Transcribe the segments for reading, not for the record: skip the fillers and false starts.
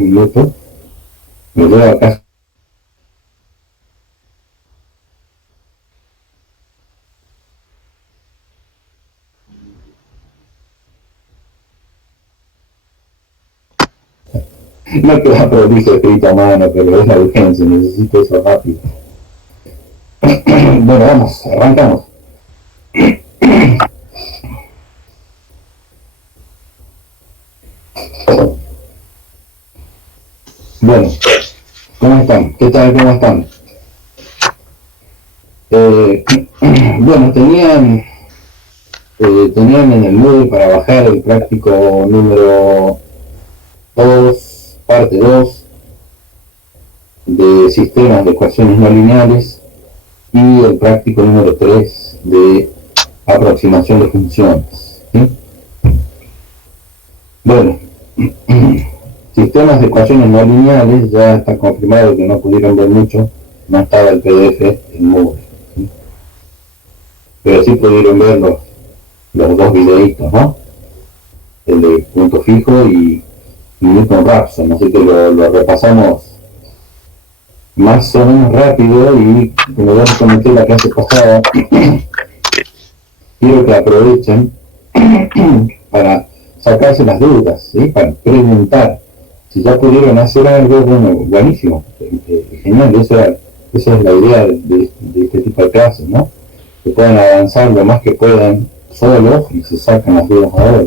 10 minutos, me voy a casa. No queda prolijo escrito a mano, pero es la urgencia, necesito eso rápido. Bueno, vamos, arrancamos. Bueno, ¿cómo están? ¿Qué tal? ¿Cómo están? Bueno, tenían en el Moodle para bajar el práctico número 2, parte 2, de sistemas de ecuaciones no lineales, y el práctico número 3 de aproximación de funciones, ¿sí? Bueno, sistemas de ecuaciones no lineales, ya está confirmado que no pudieron ver mucho, no estaba el PDF en Moodle, ¿sí? Pero sí pudieron ver los dos videitos, ¿no? El de punto fijo y Newton-Raphson, así que lo repasamos más o menos rápido, y como ya les comenté la clase pasada, quiero que aprovechen para sacarse las dudas, ¿sí? Para preguntar. Si ya pudieron hacer algo, bueno, buenísimo, genial, esa es la idea de este tipo de clases, ¿no? Que puedan avanzar lo más que puedan solos y se sacan las dudas ahora.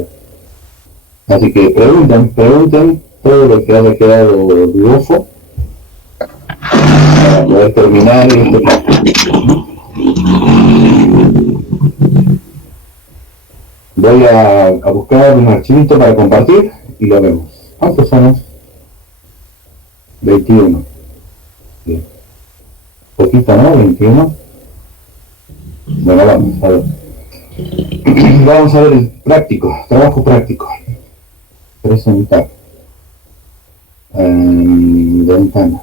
Así que pregunten todo lo que haya quedado dudoso para poder terminar este plan. Voy a buscar un archivito para compartir y lo vemos. ¿Cuántos somos? 21. Bien. Poquito, ¿no? 21. Bueno, vamos a ver. Vamos a ver el práctico, trabajo práctico. Presentar. Ventana.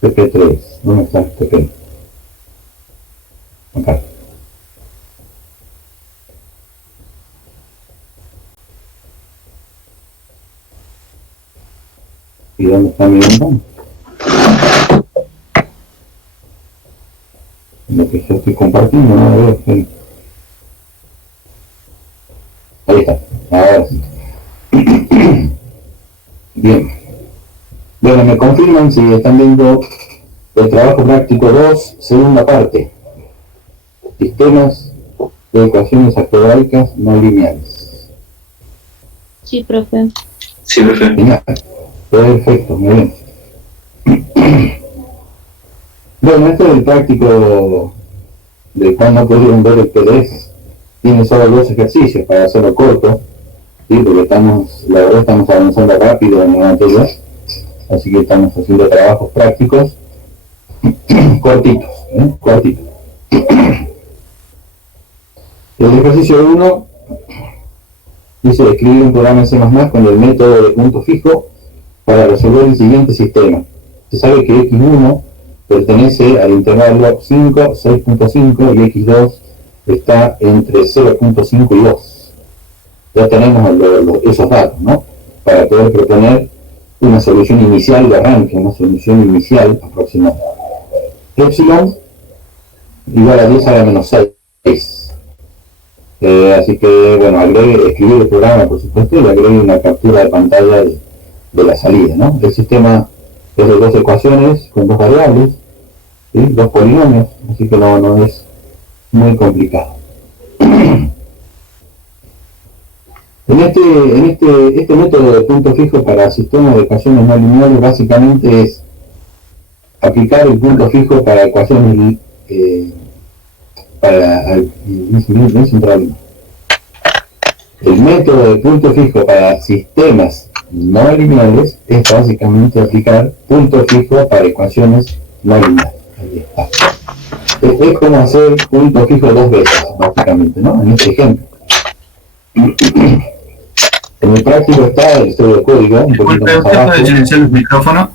PP3. ¿Dónde está el PP? Acá. ¿Y dónde está mi ventana? Lo que yo estoy compartiendo, ¿no? A ver, ahí está, ahora sí. Bien. Bueno, me confirman si están viendo el trabajo práctico 2, segunda parte. Sistemas de ecuaciones algebraicas no lineales. Sí, profe. Sí, profe. Genial. Perfecto, muy bien. Bueno, este es el práctico del cual no pudieron ver el PDF. Tiene solo 2 ejercicios para hacerlo corto, ¿sí? Porque la verdad estamos avanzando rápido en la materia, así que estamos haciendo trabajos prácticos cortitos, cortitos. El ejercicio 1 dice escribir un programa en C++ con el método de punto fijo para resolver el siguiente sistema. Se sabe que x1 pertenece al intervalo 5, 6.5 y x2 está entre 0.5 y 2. Ya tenemos esos datos, ¿no? Para poder proponer una solución inicial de arranque, una solución inicial aproximada. Epsilon igual a 10 a la menos 6. Así que, bueno, escribir el programa, por supuesto, y agregue una captura de pantalla de la salida, ¿no? El sistema es de 2 ecuaciones con 2 variables, ¿sí? 2 polinomios, así que no es muy complicado. Este método de punto fijo para sistemas de ecuaciones no lineales básicamente es aplicar el punto fijo para ecuaciones el método de punto fijo para sistemas no lineales es básicamente aplicar punto fijo para ecuaciones no lineales. Ahí está. Es como hacer punto fijo 2 veces, básicamente, ¿no? En este ejemplo. En el práctico está el pseudocódigo, un poquito más abajo. ¿Puede silenciar el micrófono?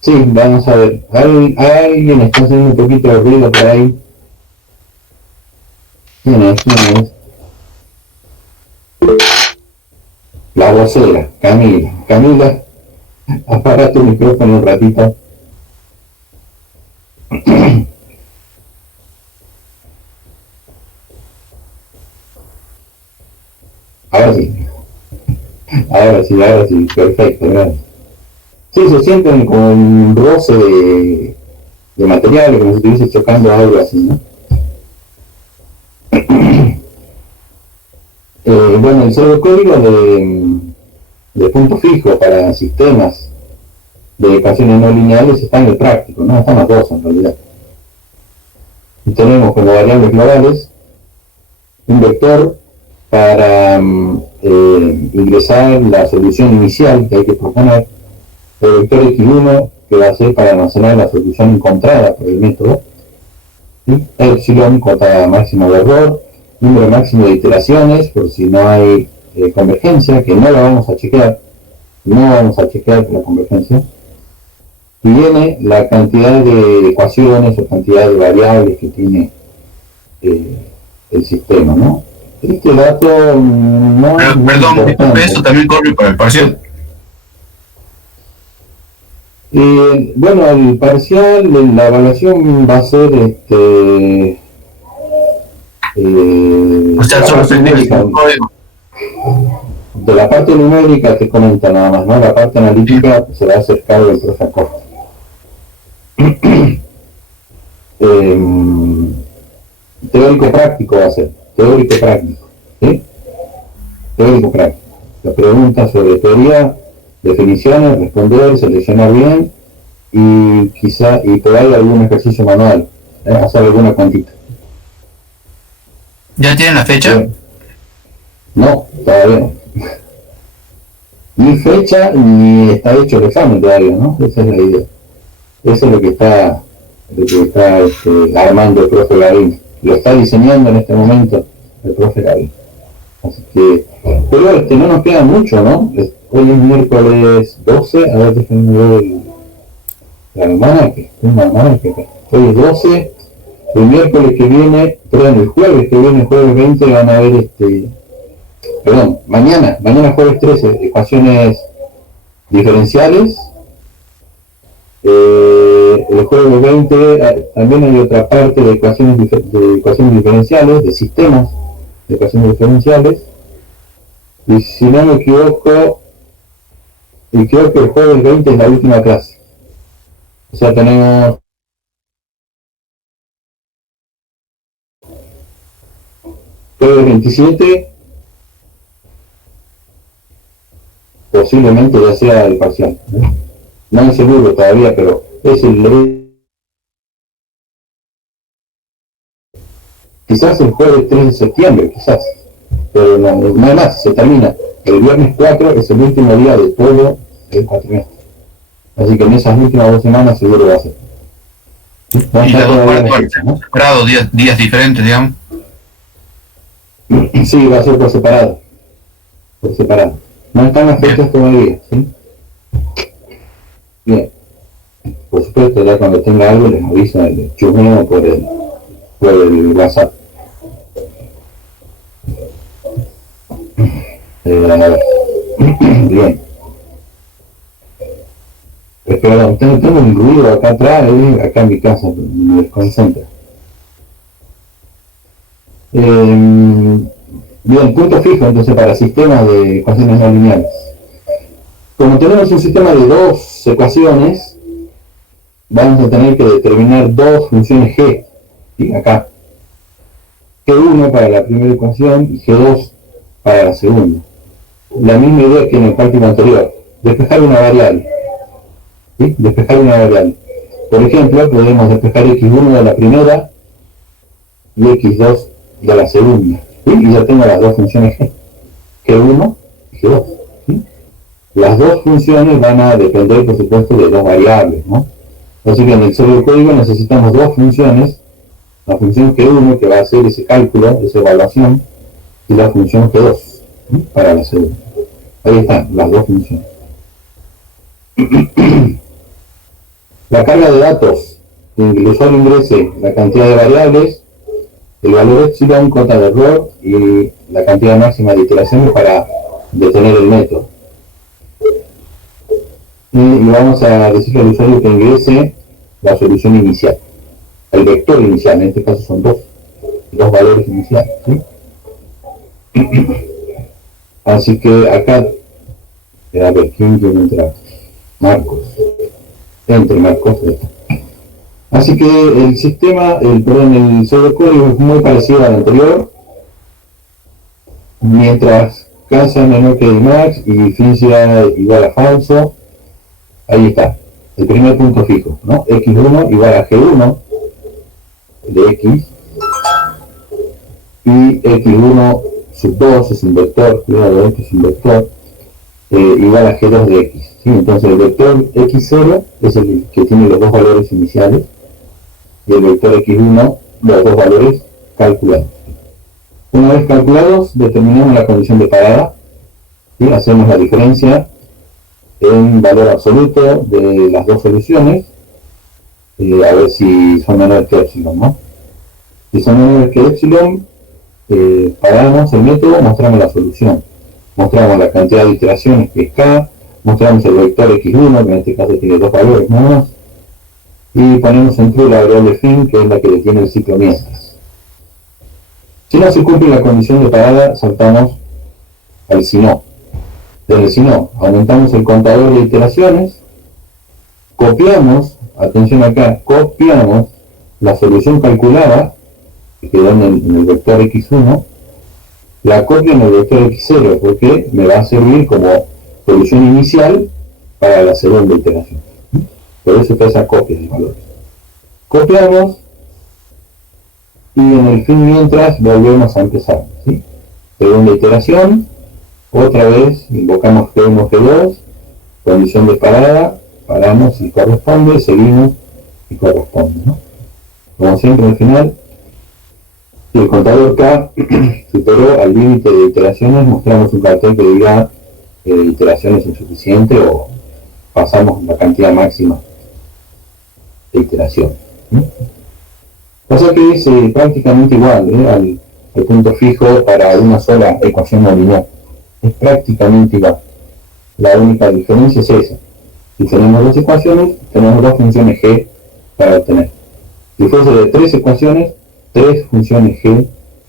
Sí, vamos a ver. Alguien está haciendo un poquito de ruido por ahí. ¿Quién es? la vocera, Camila. Camila, apaga tu micrófono un ratito. Ahora sí, perfecto, gracias. Sí, se sienten con un roce de materiales, como si estuviese chocando algo así, ¿no? Bueno, el pseudocódigo de punto fijo para sistemas de ecuaciones no lineales está en el práctico, ¿no? Están las dos en realidad. Y tenemos como variables globales un vector para ingresar la solución inicial que hay que proponer, el vector x1 que va a ser para almacenar la solución encontrada por el método, ¿sí? Epsilon, cota máxima de error, número máximo de iteraciones por si no hay convergencia, que no la vamos a chequear, la convergencia, y viene la cantidad de ecuaciones o cantidad de variables que tiene el sistema, ¿no? Este dato no es muy Perdón, importante. ¿esto también corre para el parcial? Bueno, el parcial, la evaluación va a ser O sea, solo se tiene un código. de la parte numérica te comenta nada más, ¿no? La parte analítica se va a hacer cargo del profe Acosta. Teórico práctico va a ser, teórico práctico, ¿sí? Teórico práctico. La pregunta sobre teoría, definiciones, responder, seleccionar bien y quizá, y por ahí algún ejercicio manual, hacer alguna cuantita. ¿Ya tienen la fecha? No, todavía no. Ni fecha ni está hecho el examen todavía, ¿no? Esa es la idea. Eso es lo que está armando el profe Garín. Lo está diseñando en este momento el profe Garín. Así que, pero no nos queda mucho, ¿no? Hoy es miércoles 12, a ver, déjenme ver la almanaque. Hoy es 12, el miércoles que viene, perdón, el jueves que viene, jueves 20, van a ver mañana jueves 13, ecuaciones diferenciales. El jueves 20 también hay otra parte de ecuaciones diferenciales, de sistemas de ecuaciones diferenciales, y si no me equivoco, y creo que el jueves 20 es la última clase. O sea, tenemos jueves 27, posiblemente ya sea el parcial, ¿no? No es seguro todavía, pero es quizás el jueves 3 de septiembre, quizás, pero no hay más, se termina. El viernes 4 es el último día de todo el cuatrimestre. Así que en esas últimas 2 semanas seguro va a ser. Y las dos partes, ¿no? Separado, días diferentes, digamos. Sí, va a ser por separado. No están las fechas todavía, ¿sí? Bien. Por supuesto, ya cuando tenga algo les aviso, les chusmeo por el WhatsApp. Bien. Perdón, tengo un ruido acá atrás, acá en mi casa, me desconcentra. Bien, punto fijo entonces para sistemas de ecuaciones no lineales. Como tenemos un sistema de 2 ecuaciones, vamos a tener que determinar 2 funciones g, ¿sí? Acá. G1 para la primera ecuación y G2 para la segunda. La misma idea que en el cálculo anterior, despejar una variable. ¿Sí? Despejar una variable. Por ejemplo, podemos despejar x1 de la primera y x2 de la segunda. ¿Sí? Y ya tengo las 2 funciones g. G1 y G2. ¿Sí? Las 2 funciones van a depender, por supuesto, de 2 variables, ¿no? Así que en el pseudocódigo necesitamos 2 funciones. La función G1 que va a hacer ese cálculo, esa evaluación, y la función G2, ¿sí? Para la segunda. Ahí están las 2 funciones. La carga de datos, que el usuario ingrese la cantidad de variables, el valor epsilon, cota de error y la cantidad máxima de iteraciones para detener el método. Y vamos a decirle al usuario que ingrese la solución inicial, el vector inicial, en este caso son dos valores iniciales, ¿sí? Así que acá, a ver, ¿quién quiere entrar? Marcos. Entre Marcos. Así que el sistema, el pseudocódigo es muy parecido al anterior, mientras k sea menor que max y fin sea igual a falso. Ahí está, el primer punto fijo, ¿no? x1 igual a g1 de x, y x1 sub 2 es un vector, cuidado, esto es un vector, igual a g2 de x, ¿sí? Entonces el vector x0 es el que tiene los dos valores iniciales, y el vector x1 los dos valores calculados. Una vez calculados, determinamos la condición de parada, ¿sí? Hacemos la diferencia en valor absoluto de las dos soluciones, a ver si son menores que epsilon, ¿no? Si son menores que epsilon, paramos el método, mostramos la solución, mostramos la cantidad de iteraciones que es k, mostramos el vector x1, que en este caso tiene dos valores nada más, y ponemos en true la variable fin, que es la que detiene el ciclo mientras. Si no se cumple la condición de parada, saltamos al si no. Desde si no, aumentamos el contador de iteraciones, copiamos, atención acá, copiamos la solución calculada, que quedó en el vector x1, la copio en el vector x0, porque me va a servir como solución inicial para la segunda iteración. Por eso está esa copia de valores. Copiamos, y en el fin mientras volvemos a empezar, ¿sí? Segunda iteración, otra vez invocamos G1, G2, condición de parada, paramos y corresponde, seguimos y corresponde, ¿no? Como siempre al final, si el contador K superó al límite de iteraciones, mostramos un cartel que diga iteraciones insuficiente o pasamos la cantidad máxima de iteración, ¿no? Pasa que es prácticamente igual al punto fijo para una sola ecuación no lineal. Es prácticamente igual. La única diferencia es esa. Si tenemos dos ecuaciones, tenemos dos funciones g para obtener. Si fuese de tres ecuaciones, tres funciones g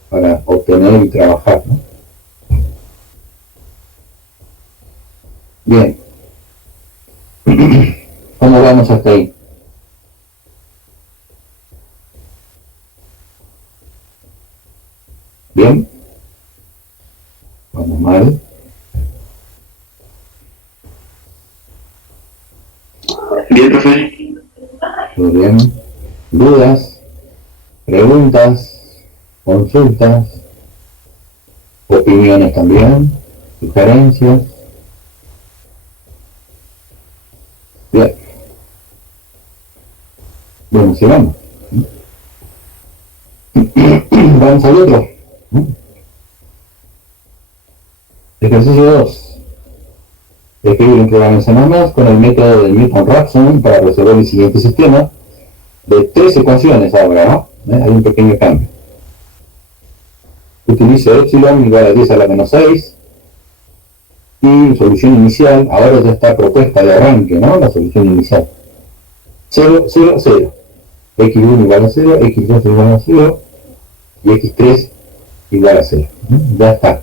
para obtener y trabajar, ¿no? Bien. ¿Cómo vamos hasta ahí? Bien. Vamos mal. Bien, profe. Muy bien. ¿Dudas? ¿Preguntas? ¿Consultas? ¿Opiniones también? ¿Sugerencias? Bien. Bueno, sigamos. Vamos al otro. Ejercicio 2. Escribir un programa en C++ con el método de Newton-Raphson para resolver el siguiente sistema de tres ecuaciones ahora, ¿no? Hay un pequeño cambio. Utilizo epsilon igual a 10 a la menos 6 y solución inicial, ahora ya está propuesta de arranque, ¿no? La solución inicial. 0, 0, 0. x1 igual a 0, x2 igual a 0 y x3 igual a 0. Ya está.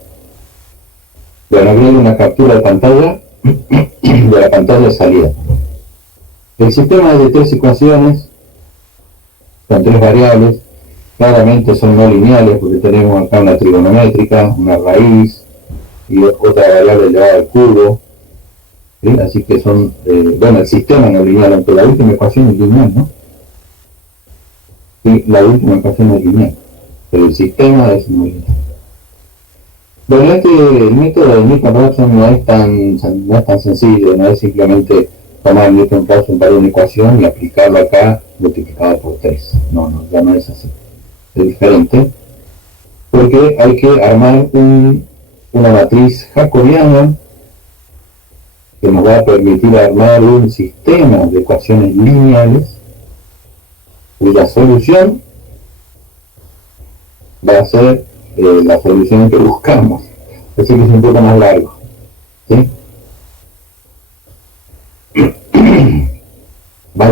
Bueno, agrego una captura de pantalla de la pantalla de salida. El sistema es de tres ecuaciones con tres variables, claramente son no lineales porque tenemos acá una trigonométrica, una raíz y otra variable elevada al cubo, ¿sí? Así que son, bueno, el sistema no lineal, aunque la última ecuación es lineal, ¿no? Sí, la última ecuación es lineal, pero el sistema es no lineal. Bueno, el método de Newton-Raphson no es tan sencillo, no es simplemente tomar Newton-Raphson para una ecuación y aplicarlo acá multiplicado por 3. No, ya no es así. Es diferente, porque hay que armar una matriz jacobiana que nos va a permitir armar un sistema de ecuaciones lineales cuya solución va a ser la solución que buscamos. Así que es un poco más largo.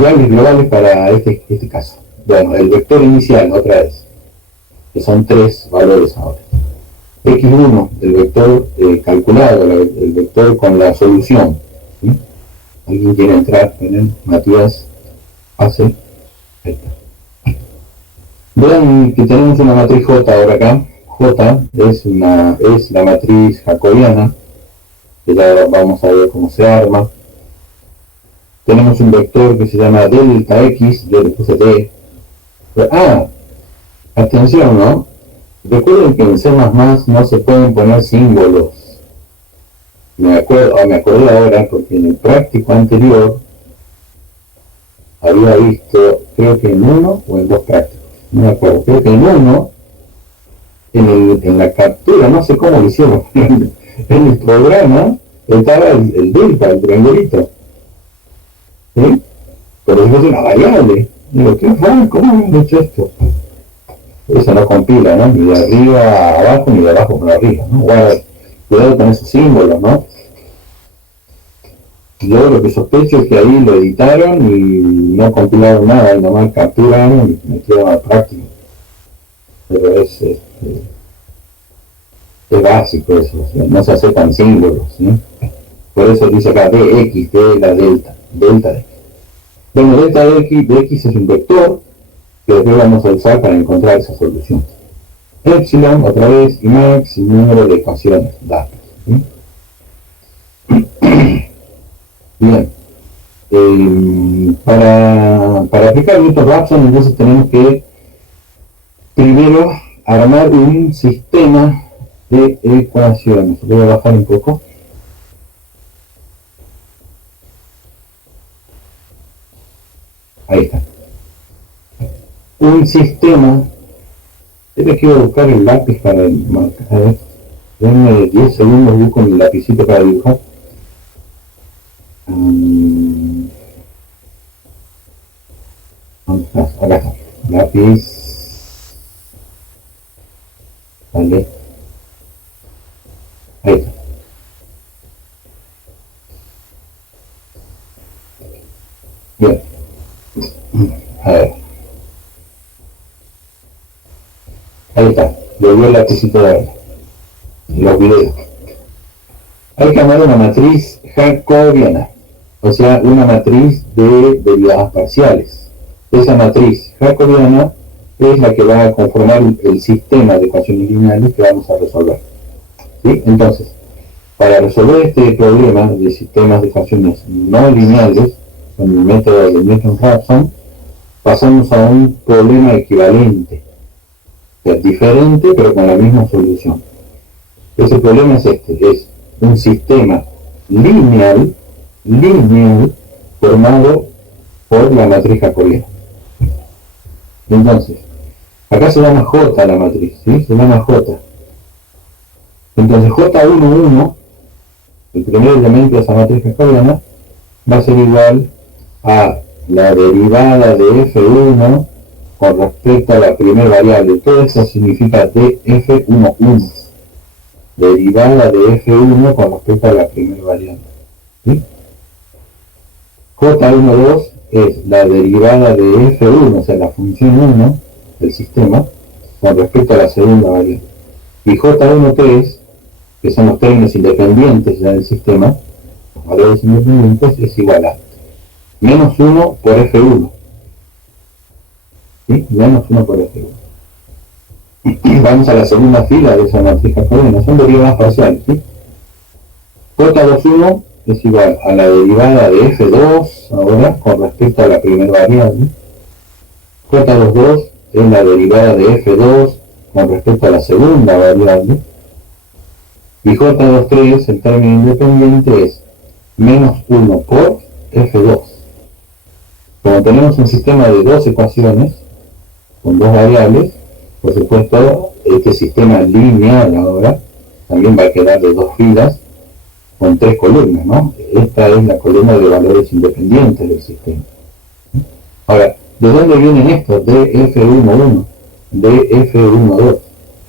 variables globales para este caso. Bueno, el vector inicial, otra vez, que son 3 valores ahora. X1, el vector calculado, el vector con la solución. ¿Sí? ¿Alguien quiere entrar en él? Matías, pase. Ahí está. Vean que tenemos una matriz J ahora acá. J es la matriz jacobiana, que ya vamos a ver cómo se arma. Tenemos un vector que se llama delta X, yo le puse D. Atención, ¿no? Recuerden que en C++ no se pueden poner símbolos. Me acordé ahora porque en el práctico anterior había visto, creo que en uno o en 2 prácticos, no me acuerdo, creo que en uno, en la captura, no sé cómo lo hicieron, en el programa estaba el delta, el triangulito, ¿sí? Pero eso es una variable. Digo, ¿qué raro? ¿Cómo han hecho esto? Eso no compila, ¿no? Ni de arriba a abajo, ni de abajo para arriba, ¿no? Bueno, cuidado con esos símbolos, ¿no? Yo lo que sospecho es que ahí lo editaron y no compilaron nada, y nomás capturaron y metieron al práctico. Pero es básico eso, o sea, no se aceptan símbolos, ¿sí? Por eso dice acá dx, de la delta de x. Bueno, delta de x es un vector que después vamos a usar para encontrar esa solución. Epsilon, otra vez, y max, y número de ecuaciones, datos. ¿Sí? Bien. Para aplicar Newton-Raphson, entonces tenemos que primero armar un sistema de ecuaciones. Voy a bajar un poco. Ahí está. Un sistema. Yo quiero buscar el lápiz para marcar. A ver, denme 10 segundos, busco mi lapicito para dibujar. ¿Dónde estás? Acá está. Lápiz. Vale. Ahí está. Bien. A ver. Ahí está. Volvió el lapicito de los videos. Hay que armar una matriz jacobiana, o sea, una matriz de derivadas parciales. Esa matriz jacobiana es la que va a conformar el sistema de ecuaciones lineales que vamos a resolver. ¿Sí? Entonces, para resolver este problema de sistemas de ecuaciones no lineales, con el método de Newton-Raphson, pasamos a un problema equivalente, o sea, diferente pero con la misma solución. Ese problema es es un sistema lineal formado por la matriz jacobiana. Entonces, acá se llama J la matriz, ¿sí? Se llama J. Entonces J11, el primer elemento de esa matriz jacobiana, va a ser igual a la derivada de F1 con respecto a la primera variable. Todo eso significa df11. Derivada de F1 con respecto a la primera variable. ¿Sí? J12 es la derivada de F1, o sea, la función 1 del sistema, con respecto a la segunda variable. Y J13, que son los términos independientes ya del sistema, los valores independientes, es igual a menos 1 por F1. ¿Sí? Menos 1 por F1. Vamos a la segunda fila de esa matriz jacobiana, son derivadas parciales, ¿sí? J21 es igual a la derivada de F2 ahora con respecto a la primera variable. J22 es la derivada de F2 con respecto a la segunda variable. Y J23, el término independiente, es menos 1 por F2. Como tenemos un sistema de 2 ecuaciones con 2 variables, por supuesto, este sistema lineal ahora también va a quedar de 2 filas con 3 columnas, ¿no? Esta es la columna de valores independientes del sistema. Ahora, ¿de dónde vienen estos? De F11, de F12,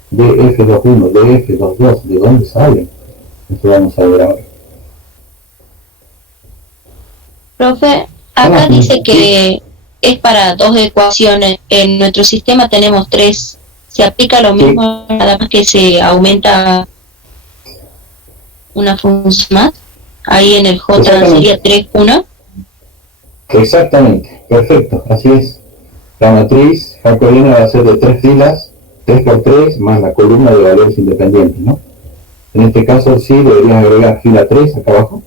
de F21, de F22, ¿de dónde salen? Eso vamos a ver ahora. Profe, Acá dice que es para 2 ecuaciones. En nuestro sistema tenemos 3. Se aplica lo mismo, nada más que se aumenta una función más. Ahí en el J sería 3,1. Exactamente, perfecto, así es. La matriz jacobiana va a ser de 3 filas, 3 por 3, más la columna de valores independientes, ¿no? En este caso sí deberías agregar fila 3 acá abajo.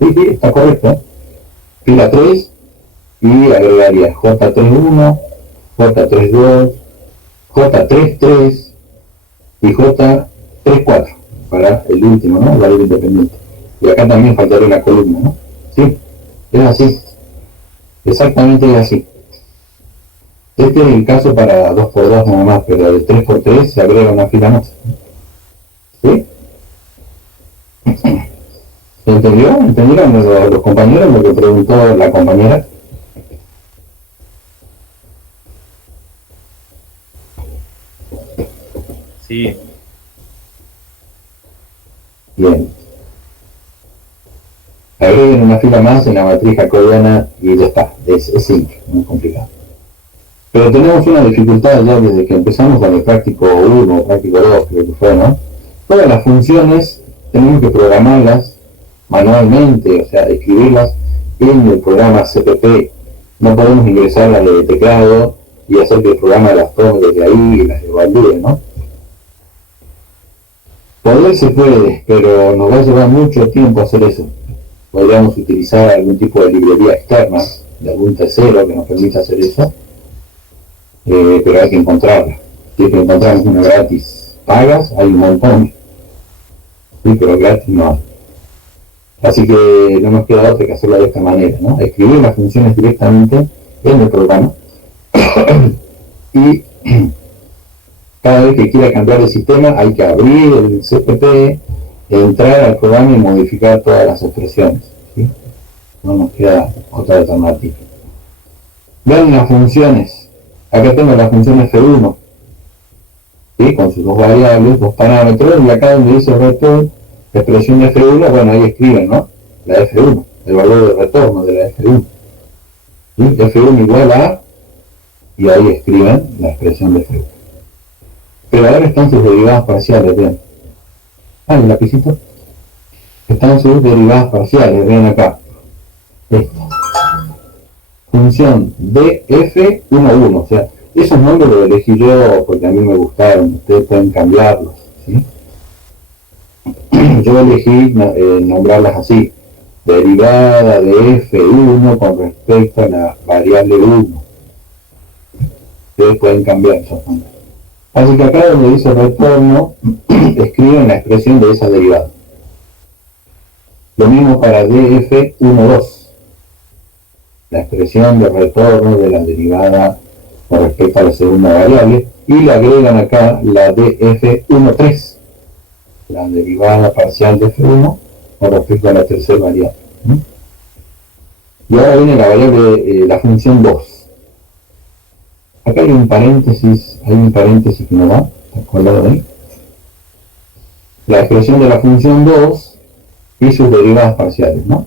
Sí, está correcto, ¿eh? Fila 3 y agregaría J31, J32, J33 y J34 para el último, ¿no? El valor independiente. Y acá también faltaría una columna, ¿no? Sí, es así. Exactamente es así. Este es el caso para 2x2 nada más, pero de 3x3 se agrega una fila más. ¿Sí? ¿Se entendió? ¿Entendieron los compañeros lo que preguntó la compañera? Sí. Bien. Agreguen una fila más en la matriz jacobiana y ya está. Es simple, no es complicado. Pero tenemos una dificultad ya desde que empezamos con el práctico 1 o práctico 2, creo que fue, ¿no? Todas las funciones tenemos que programarlas manualmente, o sea, escribirlas en el programa CPP. No podemos ingresarlas de teclado y hacer que el programa las tome desde ahí y las evalúe, ¿no? Poder se puede, pero nos va a llevar mucho tiempo hacer eso. Podríamos utilizar algún tipo de librería externa, de algún tercero que nos permita hacer eso, pero hay que encontrarla. Si es que encontramos una gratis pagas, hay un montón, sí, pero gratis no hay. Así que no nos queda otra que hacerlo de esta manera, ¿no? Escribir las funciones directamente en el programa y cada vez que quiera cambiar de sistema hay que abrir el CPP, entrar al programa y modificar todas las expresiones, ¿sí? No nos queda otra alternativa. Vean las funciones. Acá tengo la función F1, ¿sí? Con sus 2 variables, 2 parámetros, y acá donde dice return, la expresión de F1, bueno, ahí escriben, ¿no? La F1, el valor de retorno de la F1. ¿Sí? F1 igual a, y ahí escriben la expresión de F1. Pero ahora están sus derivadas parciales, vean. El lapicito. Están sus derivadas parciales, vean acá. Esta. Función df11, o sea, esos nombres los elegí yo porque a mí me gustaron, ustedes pueden cambiarlos, ¿sí? Yo elegí nombrarlas así: derivada de f1 con respecto a la variable 1. Ustedes pueden cambiar esos nombres. Así que acá donde dice retorno, escriben la expresión de esa derivada. Lo mismo para df12, la expresión de retorno de la derivada con respecto a la segunda variable, y le agregan acá la df13, la derivada parcial de f1 con respecto a la tercera variable. Y ahora viene la variable, la función 2. Acá hay un paréntesis que no va, ¿está acordado ahí? La expresión de la función 2 y sus derivadas parciales, ¿no?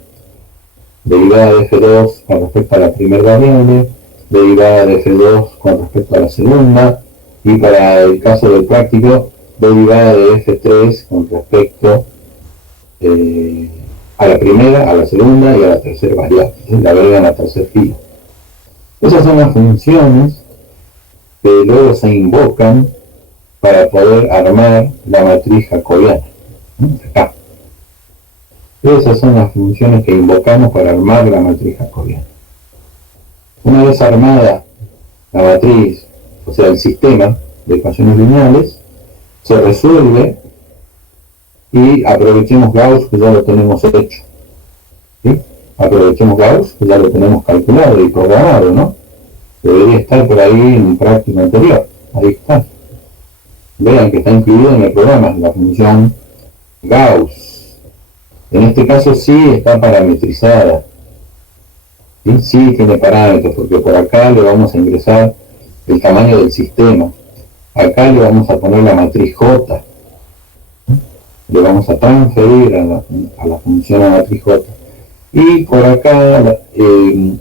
Derivada de f2 con respecto a la primera variable, derivada de f2 con respecto a la segunda, y para el caso del práctico, derivada de f3 con respecto a la primera, a la segunda y a la tercera variable, la agregan a la tercera fila. Esas son las funciones que luego se invocan para poder armar la matriz jacobiana. Acá. Esas son las funciones que invocamos para armar la matriz jacobiana. Una vez armada la matriz, o sea, el sistema de ecuaciones lineales, se resuelve y aprovechemos Gauss, que ya lo tenemos hecho. ¿Sí? Aprovechemos Gauss, que ya lo tenemos calculado y programado, ¿no? Debería estar por ahí en un práctico anterior. Ahí está. Vean que está incluido en el programa la función Gauss. En este caso sí está parametrizada. ¿Sí? Sí tiene parámetros, porque por acá le vamos a ingresar el tamaño del sistema. Acá le vamos a poner la matriz J. Le vamos a transferir a la función a matriz J. Y por acá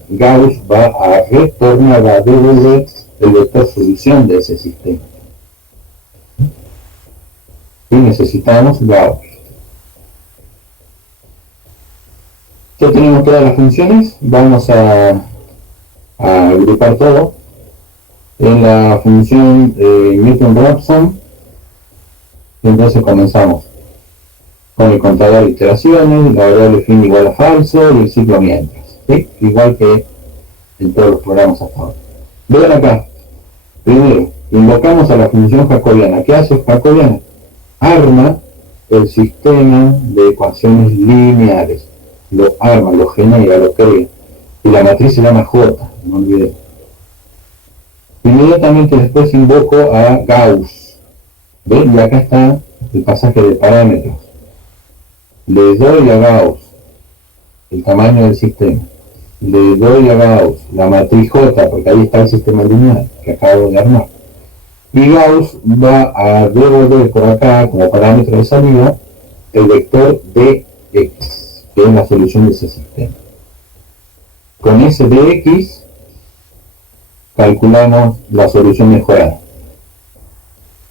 Gauss va a retornar, va a devolver el vector solución de ese sistema. Y necesitamos Gauss. Ya tenemos todas las funciones, vamos a agrupar todo en la función Newton-Raphson. Entonces comenzamos con el contador de iteraciones, la variable fin igual a falso y el ciclo mientras, ¿sí? Igual que en todos los programas hasta ahora. Vean acá, primero invocamos a la función jacobiana. ¿Qué hace jacobiana? Arma el sistema de ecuaciones lineares, lo arma, lo genera, lo crea, y la matriz se llama J, no olviden. Inmediatamente después invoco a Gauss. ¿Ven? Y acá está el pasaje de parámetros. Le doy a Gauss el tamaño del sistema. Le doy a Gauss la matriz J, porque ahí está el sistema lineal que acabo de armar. Y Gauss va a devolver por acá, como parámetro de salida, el vector dx, que es la solución de ese sistema. Con ese dx calculamos la solución mejorada.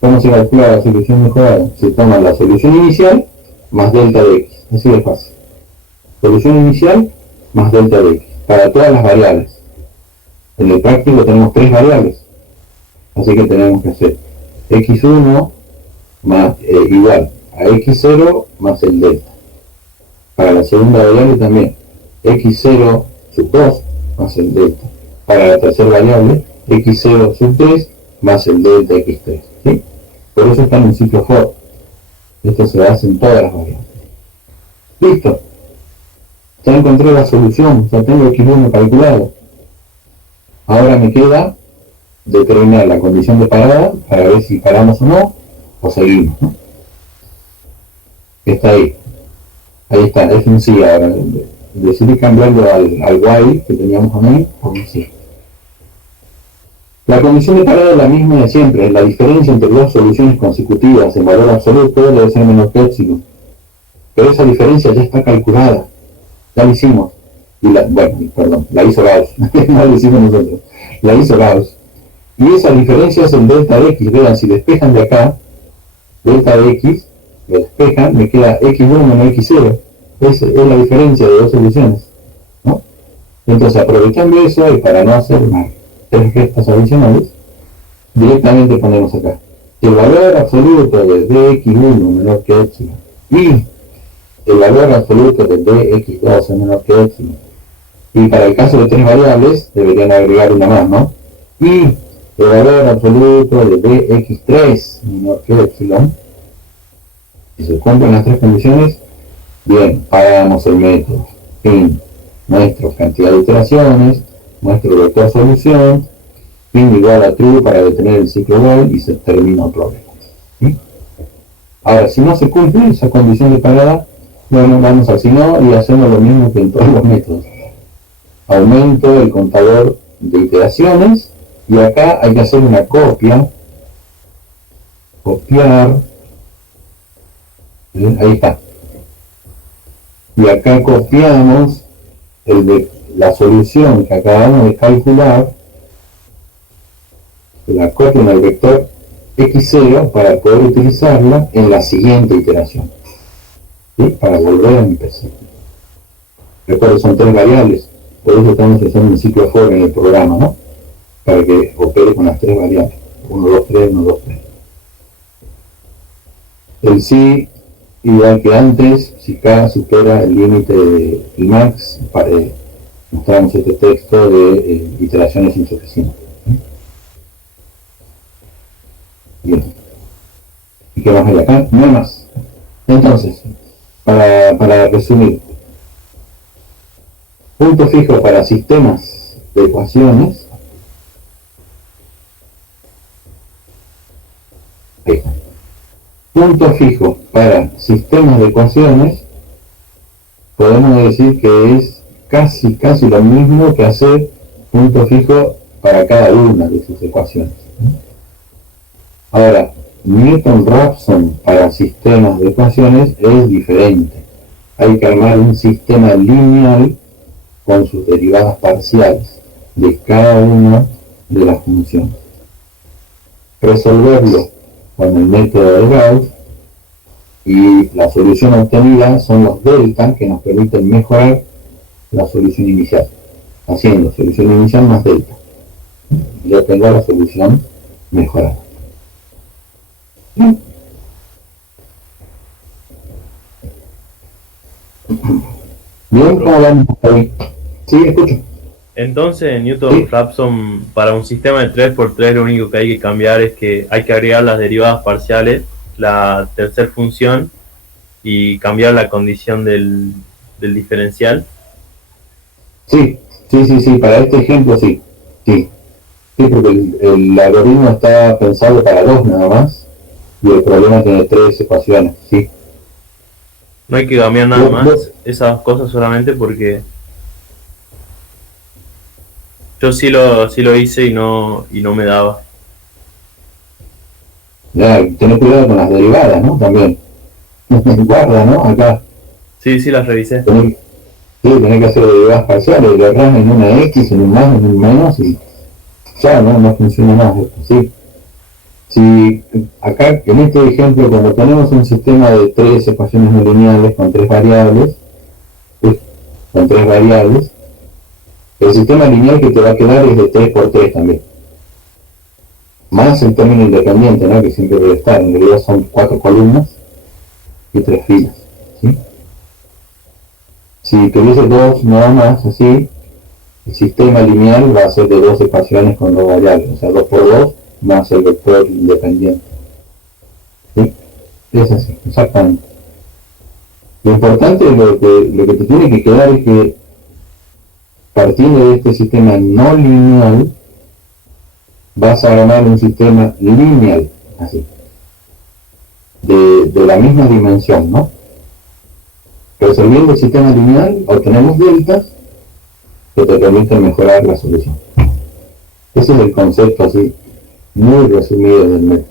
¿Cómo se calcula la solución mejorada? Se toma la solución inicial más delta de x. Así de fácil. Solución inicial más delta de x. Para todas las variables. En el práctico tenemos 3 variables. Así que tenemos que hacer x1 más, igual a x0 más el delta. Para la segunda variable también. x0 sub 2 más el delta. Para la tercera variable, x0 sub 3 más el delta x3. ¿Sí? Por eso está en un ciclo for. Esto se hace en todas las variables. Listo. Ya encontré la solución, ya tengo x1 calculado. Ahora me queda determinar la condición de parada para ver si paramos o no, o seguimos, ¿no? Está ahí. Ahí está, es un sí ahora. Decidí cambiarlo al while que teníamos a mí por un sí. La condición de parada es la misma de siempre. La diferencia entre dos soluciones consecutivas en valor absoluto debe ser menor que epsilon. Pero esa diferencia ya está calculada. Ya la hicimos. Y la hizo Gauss. No la hicimos nosotros. La hizo Gauss. Y esa diferencia es el delta de x. Vean, si despejan de acá, delta de x, lo despejan, me queda x1 menos x0. Es la diferencia de dos soluciones, ¿no? Entonces, aprovechando eso, y para no hacer más 3 gestas adicionales, directamente ponemos acá el valor absoluto de dx1 menor que epsilon y el valor absoluto de dx2 menor que epsilon. Y para el caso de 3 variables, deberían agregar una más, ¿no? Y el valor absoluto de dx3 menor que epsilon. Si se cumplen las 3 condiciones, bien, paramos el método. Fin, muestro cantidad de iteraciones, muestro vector solución, fin igual a true para detener el ciclo while y se termina el problema. ¿Sí? Ahora, si no se cumple esa condición de parada, bueno, vamos a si no y hacemos lo mismo que en todos los métodos. Aumento el contador de iteraciones y acá hay que hacer una copia. Copiar. Ahí está. Y acá copiamos la solución que acabamos de calcular, la copio en el vector x0 para poder utilizarla en la siguiente iteración, ¿sí? Para volver a mi PC. Recuerden, son 3 variables, por eso estamos usando un ciclo for en el programa, ¿no? Para que opere con las 3 variables, 1, 2, 3, 1, 2, 3. El sí, igual que antes, si K supera el límite de max, mostramos este texto de iteraciones insuficientes. Bien. ¿Y qué más hay acá? No hay más. Entonces, para resumir, punto fijo para sistemas de ecuaciones. Ahí está. Punto fijo para sistemas de ecuaciones, podemos decir que es casi lo mismo que hacer punto fijo para cada una de sus ecuaciones. Ahora, Newton-Raphson para sistemas de ecuaciones es diferente. hay que armar un sistema lineal con sus derivadas parciales de cada una de las funciones. Resolverlo con el método de Gauss, y la solución obtenida son los delta que nos permiten mejorar la solución inicial, haciendo solución inicial más delta. Yo tengo la solución mejorada. Bien, ¿cómo vamos hoy? Sí, escucho. Entonces, Newton-Raphson, para un sistema de 3×3 lo único que hay que cambiar es que hay que agregar las derivadas parciales, la tercera función, y cambiar la condición del diferencial. Sí, para este ejemplo sí, porque el algoritmo está pensado para 2 nada más, y el problema tiene 3 ecuaciones, sí. No hay que cambiar nada más, esas dos cosas solamente, porque yo sí lo hice y no me daba. Ya, tenés cuidado con las derivadas, ¿no? También. Guarda, ¿no? Acá. Sí, las revisé. Tenés que hacer derivadas parciales, le erras en una X, en un más, en un menos, y ya no funciona más esto, sí. Si acá, en este ejemplo, como tenemos un sistema de 3 ecuaciones no lineales con 3 variables, el sistema lineal que te va a quedar es de 3×3 también. Más el término independiente, ¿no? Que siempre debe estar, en realidad son 4 columnas y 3 filas, ¿sí? Si tuviese 2 nada más, así, el sistema lineal va a ser de 2 ecuaciones con 2 variables, o sea, 2×2 más el vector independiente. ¿Sí? Es así, exactamente. Lo importante, lo que te tiene que quedar es que, partiendo de este sistema no lineal, vas a armar un sistema lineal, así, de la misma dimensión, ¿no? Resolviendo el sistema lineal, obtenemos deltas que te permiten mejorar la solución. Ese es el concepto así, muy resumido del método.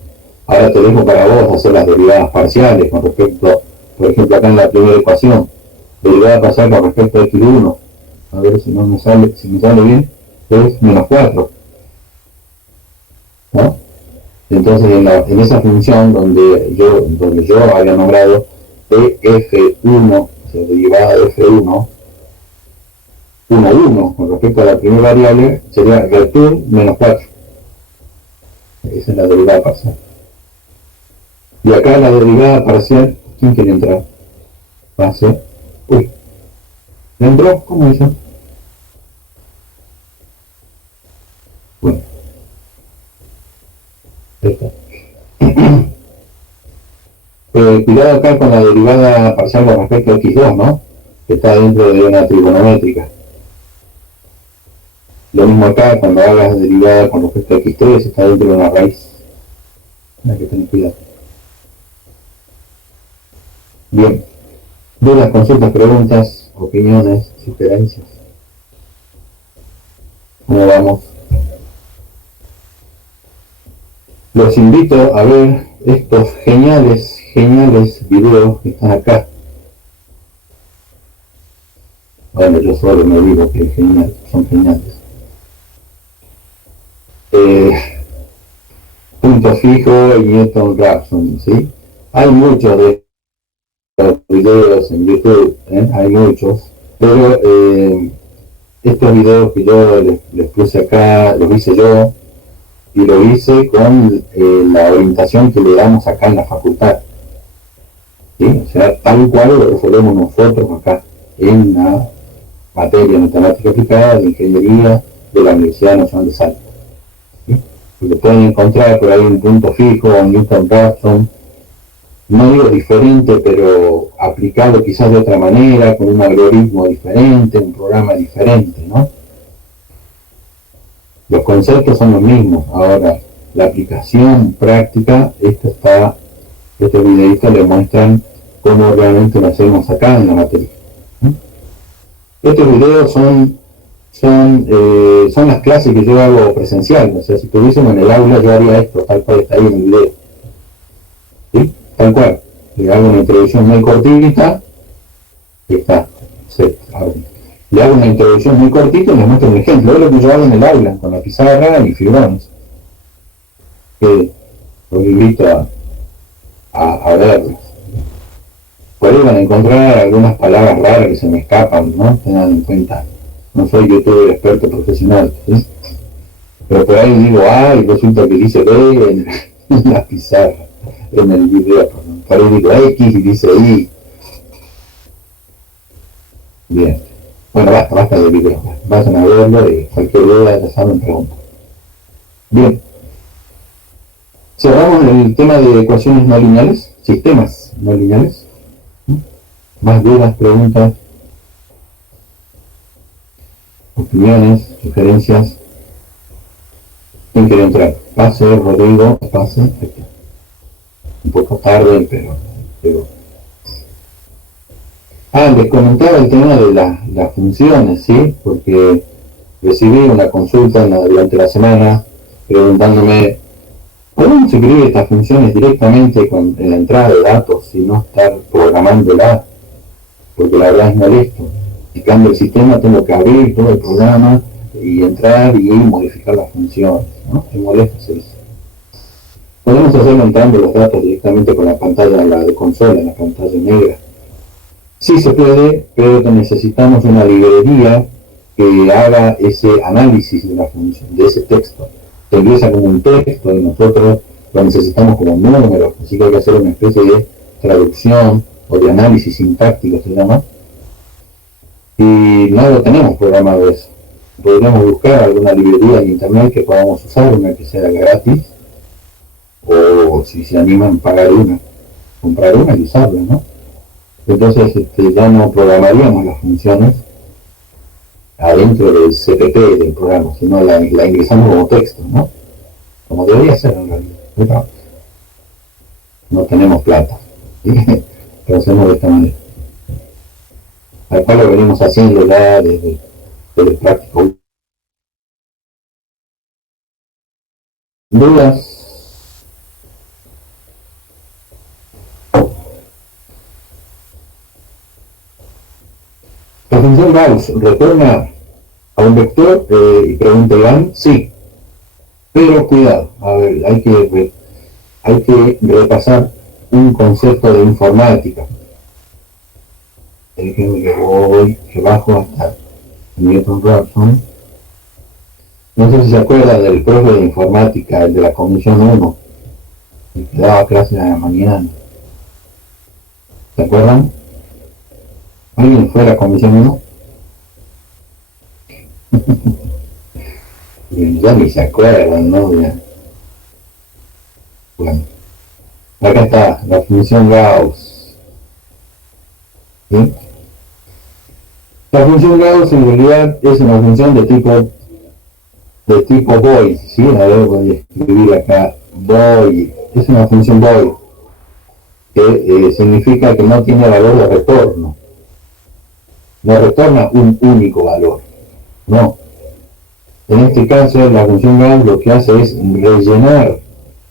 Ahora te dejo para vos hacer las derivadas parciales con respecto, por ejemplo, acá en la primera ecuación, derivada parcial con respecto a x1, a ver si me sale bien, es -4. ¿No? Entonces en esa función donde yo había nombrado f1, o sea, derivada de f1, 1 con respecto a la primera variable, sería vector -4. Esa es la derivada parcial. Y acá la derivada parcial, ¿quién quiere entrar? Va a ser... Uy, ¿le entró? ¿Cómo hizo? Bueno. Cuidado acá con la derivada parcial con respecto a x2, ¿no? Que está dentro de una trigonométrica. Lo mismo acá, cuando hagas derivada con respecto a x3, está dentro de una raíz. Hay que tener cuidado. Bien. Dudas, consultas, preguntas, opiniones, sugerencias. ¿Cómo vamos? Los invito a ver estos geniales videos que están acá. Bueno, yo solo me digo que son geniales. Punto fijo y Newton-Raphson, ¿sí? Hay muchos de estos videos en YouTube, hay muchos, pero estos videos que yo les puse acá, los hice yo, y lo hice con la orientación que le damos acá en la facultad, ¿sí? O sea, tal cual lo resolvemos nosotros acá en la materia matemática aplicada de ingeniería de la Universidad Nacional de Salta, ¿sí? Lo pueden encontrar por ahí un punto fijo, un Newton-Raphson, no digo diferente, pero aplicado quizás de otra manera, con un algoritmo diferente, un programa diferente, ¿no? Los conceptos son los mismos. Ahora, la aplicación práctica, estos videitos le muestran cómo realmente lo hacemos acá en la materia. Estos videos son las clases que yo hago presencial. O sea, si estuviésemos en el aula, yo haría esto, tal cual está ahí en el video. ¿Sí? Tal cual. Le hago una introducción muy cortita, Está, sí. Ahora, le hago una introducción muy cortita y les muestro un ejemplo. Es lo que yo hago en el aula, con la pizarra y fibrones. Que los invito a ver. Por ahí van a encontrar algunas palabras raras que se me escapan, ¿no? Tengan en cuenta. No soy youtuber experto profesional, ¿sí? Pero por ahí digo A y resulta que dice B en la pizarra, en el video, perdón. Por ahí digo X y dice Y. Bien. Bueno, basta de video. Vayan a verlo y cualquier duda ya saben, preguntan. Bien. Cerramos el tema de ecuaciones no lineales, sistemas no lineales. Más dudas, preguntas, opiniones, sugerencias. ¿Quién quiere entrar? Pase, Rodrigo, pase. Un poco tarde, pero... les comentaba el tema de las funciones, ¿sí? Porque recibí una consulta durante la semana preguntándome ¿podemos escribir estas funciones directamente en la entrada de datos y no estar programándola? Porque la verdad es molesto. Si cambio el sistema tengo que abrir todo el programa y entrar y modificar las funciones, ¿no? Es molesto hacer eso. Podemos hacerlo entrando los datos directamente con la pantalla, la de consola, la pantalla negra. Sí se puede, pero necesitamos una librería que haga ese análisis de la función, de ese texto. Se empieza como un texto y nosotros lo necesitamos como números, así que hay que hacer una especie de traducción o de análisis sintáctico, se llama. Y no lo tenemos programado eso. Podríamos buscar alguna librería en internet que podamos usar, una que sea gratis, o si se animan pagar una, comprar una y usarla, ¿no? Entonces ya no programaríamos las funciones adentro del CPP del programa, sino la ingresamos como texto, ¿no? Como debería ser en realidad. Pero no tenemos plata, ¿sí? Lo hacemos de esta manera. Acá lo venimos haciendo ya desde el práctico. ¿Dudas? La función Gauss retorna a un vector y pregunta Iván, sí, pero cuidado, a ver, hay que repasar un concepto de informática. Que bajo hasta Newton Raphson. No sé si se acuerda del profe de informática, el de la comisión 1, el que daba clase a la mañana. ¿Se acuerdan? ¿Alguien fue a la comisión 1? Ya ni se acuerdan, ¿no? Ya. Bueno, acá está la función Gauss. ¿Sí? La función Gauss en realidad es una función de tipo void, ¿sí? A ver, voy a escribir acá void. Es una función void que significa que no tiene valor de retorno. No retorna un único valor, no. En este caso, la función Gauss lo que hace es rellenar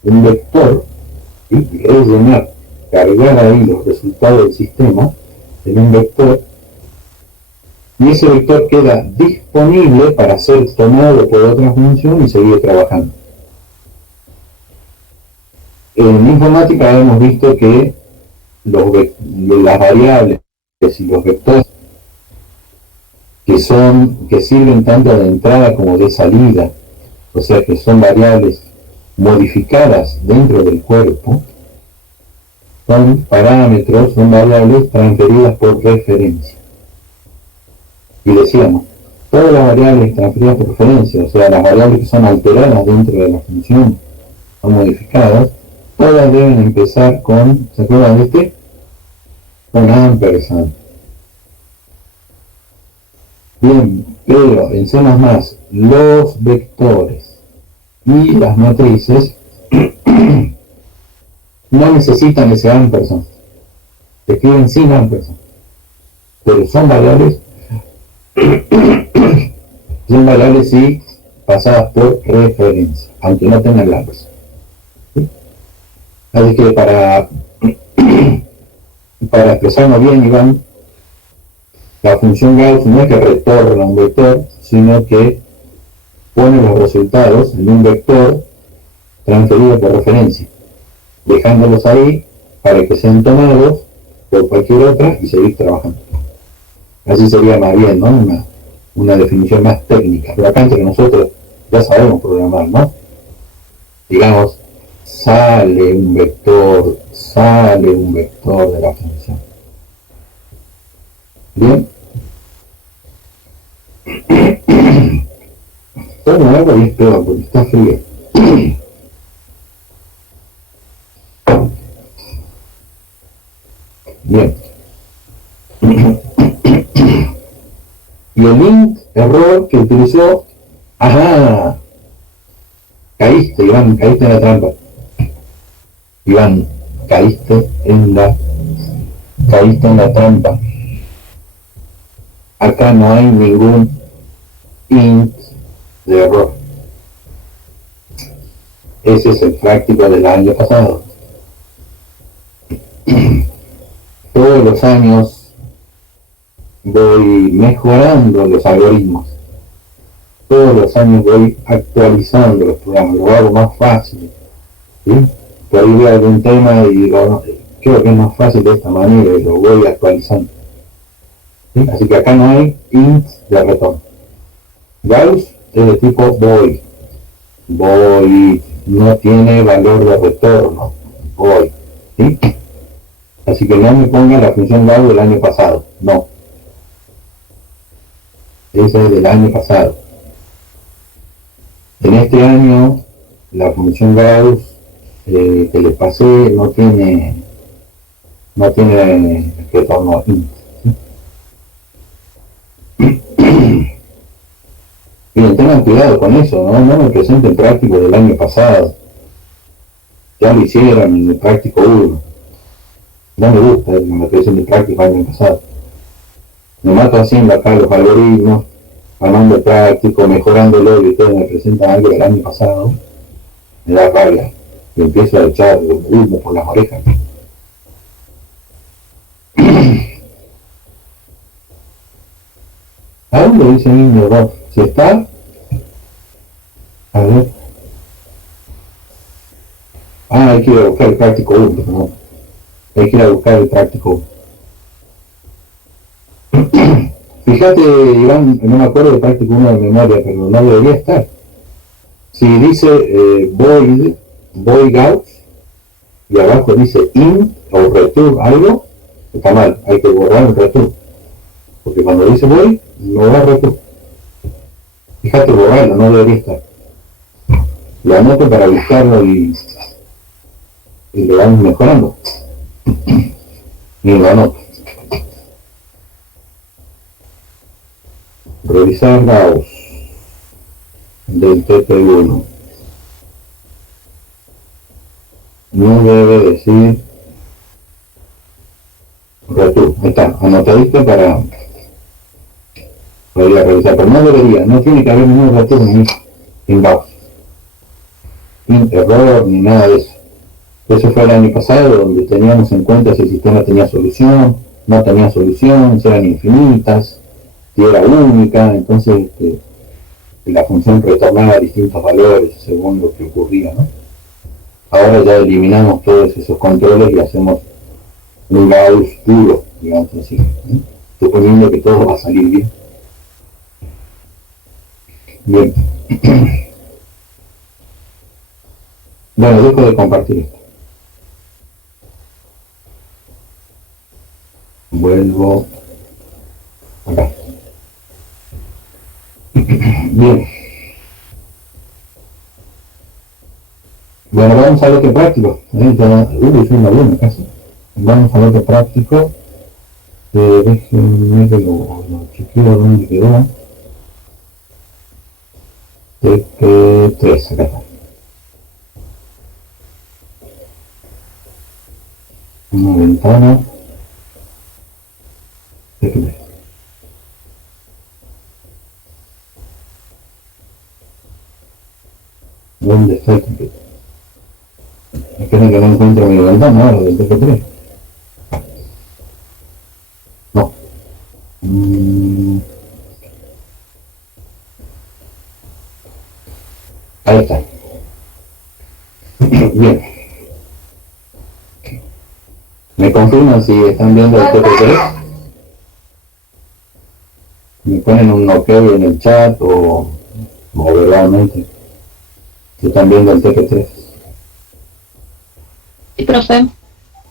un vector, ¿sí? Rellenar, cargar ahí los resultados del sistema en un vector, y ese vector queda disponible para ser tomado por otra función y seguir trabajando. En informática hemos visto que las variables y los vectores que sirven tanto de entrada como de salida, o sea que son variables modificadas dentro del cuerpo, son parámetros, son variables transferidas por referencia. Y decíamos, todas las variables transferidas por referencia, o sea, las variables que son alteradas dentro de la función, son modificadas, todas deben empezar con, ¿se acuerdan de este? Con ampersand. Bien, pero en C++, los vectores y las matrices no necesitan ese ampersand. Se escriben sin ampersand. Pero son variables sí pasadas por referencia, aunque no tengan la ampersand. ¿Sí? Así que para expresarnos bien, Iván, La función Gauss no es que retorna un vector, sino que pone los resultados en un vector transferido por referencia, dejándolos ahí para que sean tomados por cualquier otra y seguir trabajando. Así sería más bien, ¿no? Una definición más técnica. Pero acá entre nosotros ya sabemos programar, ¿no? Digamos, sale un vector de la función. Bien. Tomo agua y es peor porque está frío. Bien. Y el int error que utilizó, ajá, caíste, Iván, caíste en la trampa. Iván, caíste en la trampa. Acá no hay ningún int de error. Ese es el práctico del año pasado. Todos los años voy mejorando los algoritmos. Todos los años voy actualizando los programas, lo hago más fácil. ¿Sí? Por ahí veo algún tema y digo, creo que es más fácil de esta manera y lo voy actualizando. ¿Sí? Así que acá no hay int de retorno. Gauss es de tipo void. Void no tiene valor de retorno. Void. ¿Sí? Así que no me pongan la función Gauss del año pasado. No. Esa es del año pasado. En este año, la función Gauss que les pasé no tiene retorno int. Bien, tengan cuidado con eso, ¿no? No me presenten prácticos del año pasado. Ya lo hicieron en el práctico 1. No me gusta que me presenten prácticos del año pasado. Me mato haciendo acá los algoritmos, armando el práctico, mejorándolo y ustedes me presentan algo del año pasado. Me da rabia. Y empiezo a echar humo por las orejas. ¿A dónde dice niño error? Si está, a ver. Hay que ir a buscar el práctico 1, ¿no? Hay que ir a buscar el práctico 1. Fíjate, Iván, no me acuerdo del práctico 1 de memoria, pero no debería estar. Si dice void Gauss, y abajo dice int o return algo, está mal, hay que borrar el return. Porque cuando dice void, no va a return. Fíjate, borrarlo, no debería estar. Lo anoto para buscarlo y lo vamos mejorando. Y lo anoto. Revisar Gauss del TP1. No debe decir return. Ahí está, anotadito para ir a revisar, pero no debería, no tiene que haber ningún return en Gauss. Sin error ni nada de eso. Eso fue el año pasado, donde teníamos en cuenta si el sistema tenía solución, no tenía solución, si eran infinitas, si era única, entonces la función retornaba distintos valores según lo que ocurría, ¿no? Ahora ya eliminamos todos esos controles y hacemos un Gauss puro, digamos así, ¿eh? Suponiendo que todo va a salir bien. Bien. Bueno, dejo de compartir esto. Vuelvo acá. Bien. Bueno, vamos al otro práctico. Soy una buena casi. Vamos al otro práctico. Déjenme que lo chequeo donde quedó. TP3, acá está. Una ventana. TP3. ¿Dónde está el TP3? Esperen que no encuentro mi ventana ahora del TP3. No. Ahí está. Bien. ¿Me confirman si están viendo el TP3? Me ponen un ok en el chat o verbalmente si están viendo el TP3. Sí, profe.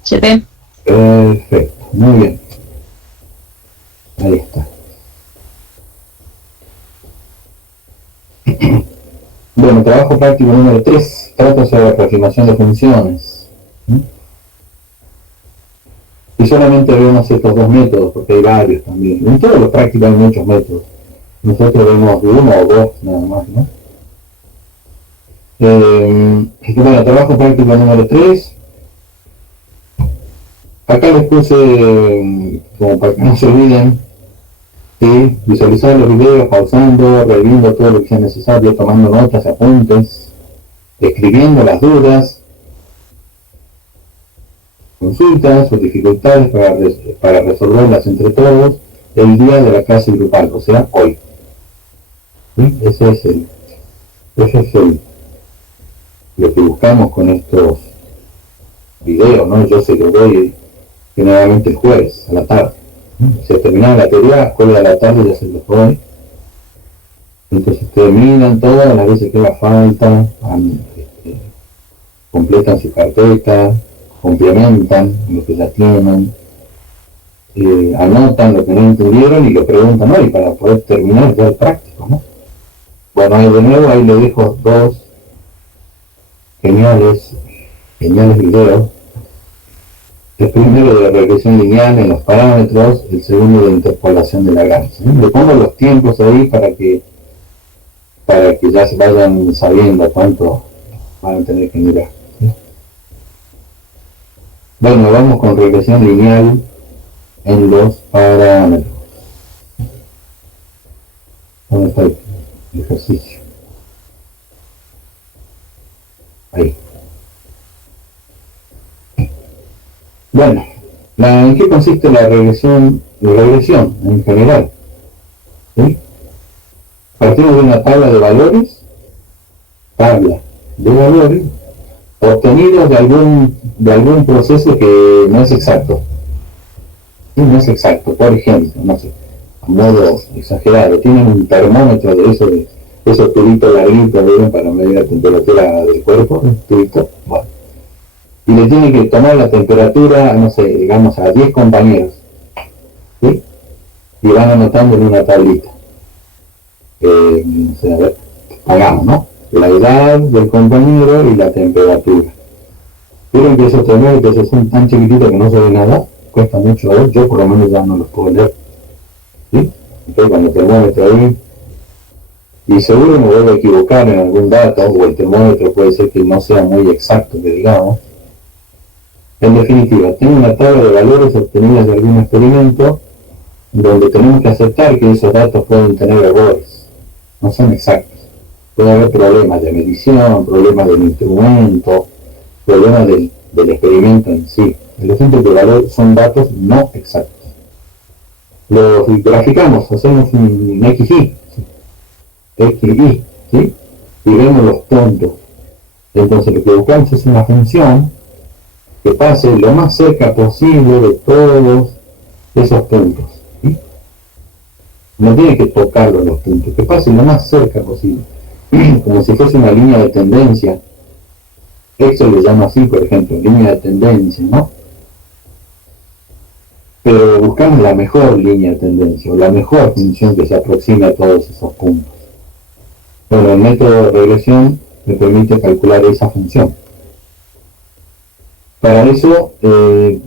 Se ve. Perfecto, muy bien. Ahí está. Bueno, trabajo práctico número 3. Trata sobre aproximación de funciones. Y solamente vemos estos dos métodos, porque hay varios también. En todos los prácticos hay muchos métodos. Nosotros vemos uno o dos nada más, ¿no? Bueno, trabajo práctico número 3. Acá les puse, como para que no se olviden, visualizar los videos, pausando, reviendo todo lo que sea necesario, tomando notas, apuntes, escribiendo las dudas, consultas o dificultades para resolverlas entre todos el día de la clase grupal, o sea, hoy. ¿Sí? Ese es lo que buscamos con estos videos, ¿no? Yo se los doy generalmente el jueves a la tarde. Se termina la teoría, jueves a la tarde ya se los doy. Entonces terminan todas las veces que haga falta, completan su carpeta, complementan lo que ya tienen, anotan lo que no entendieron y lo preguntan hoy para poder terminar ya el práctico, ¿no? Bueno, ahí de nuevo, ahí le dejo dos geniales videos. El primero de la regresión lineal en los parámetros, el segundo de interpolación de Lagrange. Le pongo los tiempos ahí para que ya se vayan sabiendo cuánto van a tener que mirar. ¿Sí? Bueno, vamos con regresión lineal en los parámetros. ¿Dónde está el ejercicio? Ahí. Bueno, ¿en qué consiste la regresión en general? ¿Sí? Partimos de una tabla de valores obtenidos de algún proceso que no es exacto. Sí, no es exacto. Por ejemplo, no sé, a modo exagerado, tienen un termómetro de esos tubitos larguitos, ¿ven? Para medir la temperatura del cuerpo, un tubito, bueno. Y le tiene que tomar la temperatura, no sé, digamos a 10 compañeros, ¿sí? Y van anotando en una tablita. No sé, a ver, hagamos, ¿no? La edad del compañero y la temperatura. Vieron que esos termómetros son tan chiquititos que no se ve nada, cuesta mucho ver, yo por lo menos ya no los puedo leer, ¿sí? Entonces cuando el termómetro ahí, y seguro me vuelvo a equivocar en algún dato, o el termómetro puede ser que no sea muy exacto, que digamos. En definitiva, tengo una tabla de valores obtenidas de algún experimento donde tenemos que aceptar que esos datos pueden tener errores, no son exactos. Puede haber problemas de medición, problemas del instrumento, problemas del experimento en sí. El ejemplo de valor son datos no exactos. Los graficamos, hacemos un XY, ¿sí? Y vemos los puntos. Entonces lo que buscamos es una función que pase lo más cerca posible de todos esos puntos, ¿sí? No tiene que tocarlo los puntos, que pase lo más cerca posible, como si fuese una línea de tendencia. Excel le llama así, por ejemplo, línea de tendencia, ¿no? Pero buscamos la mejor línea de tendencia, o la mejor función que se aproxime a todos esos puntos. Bueno, el método de regresión me permite calcular esa función. Para eso,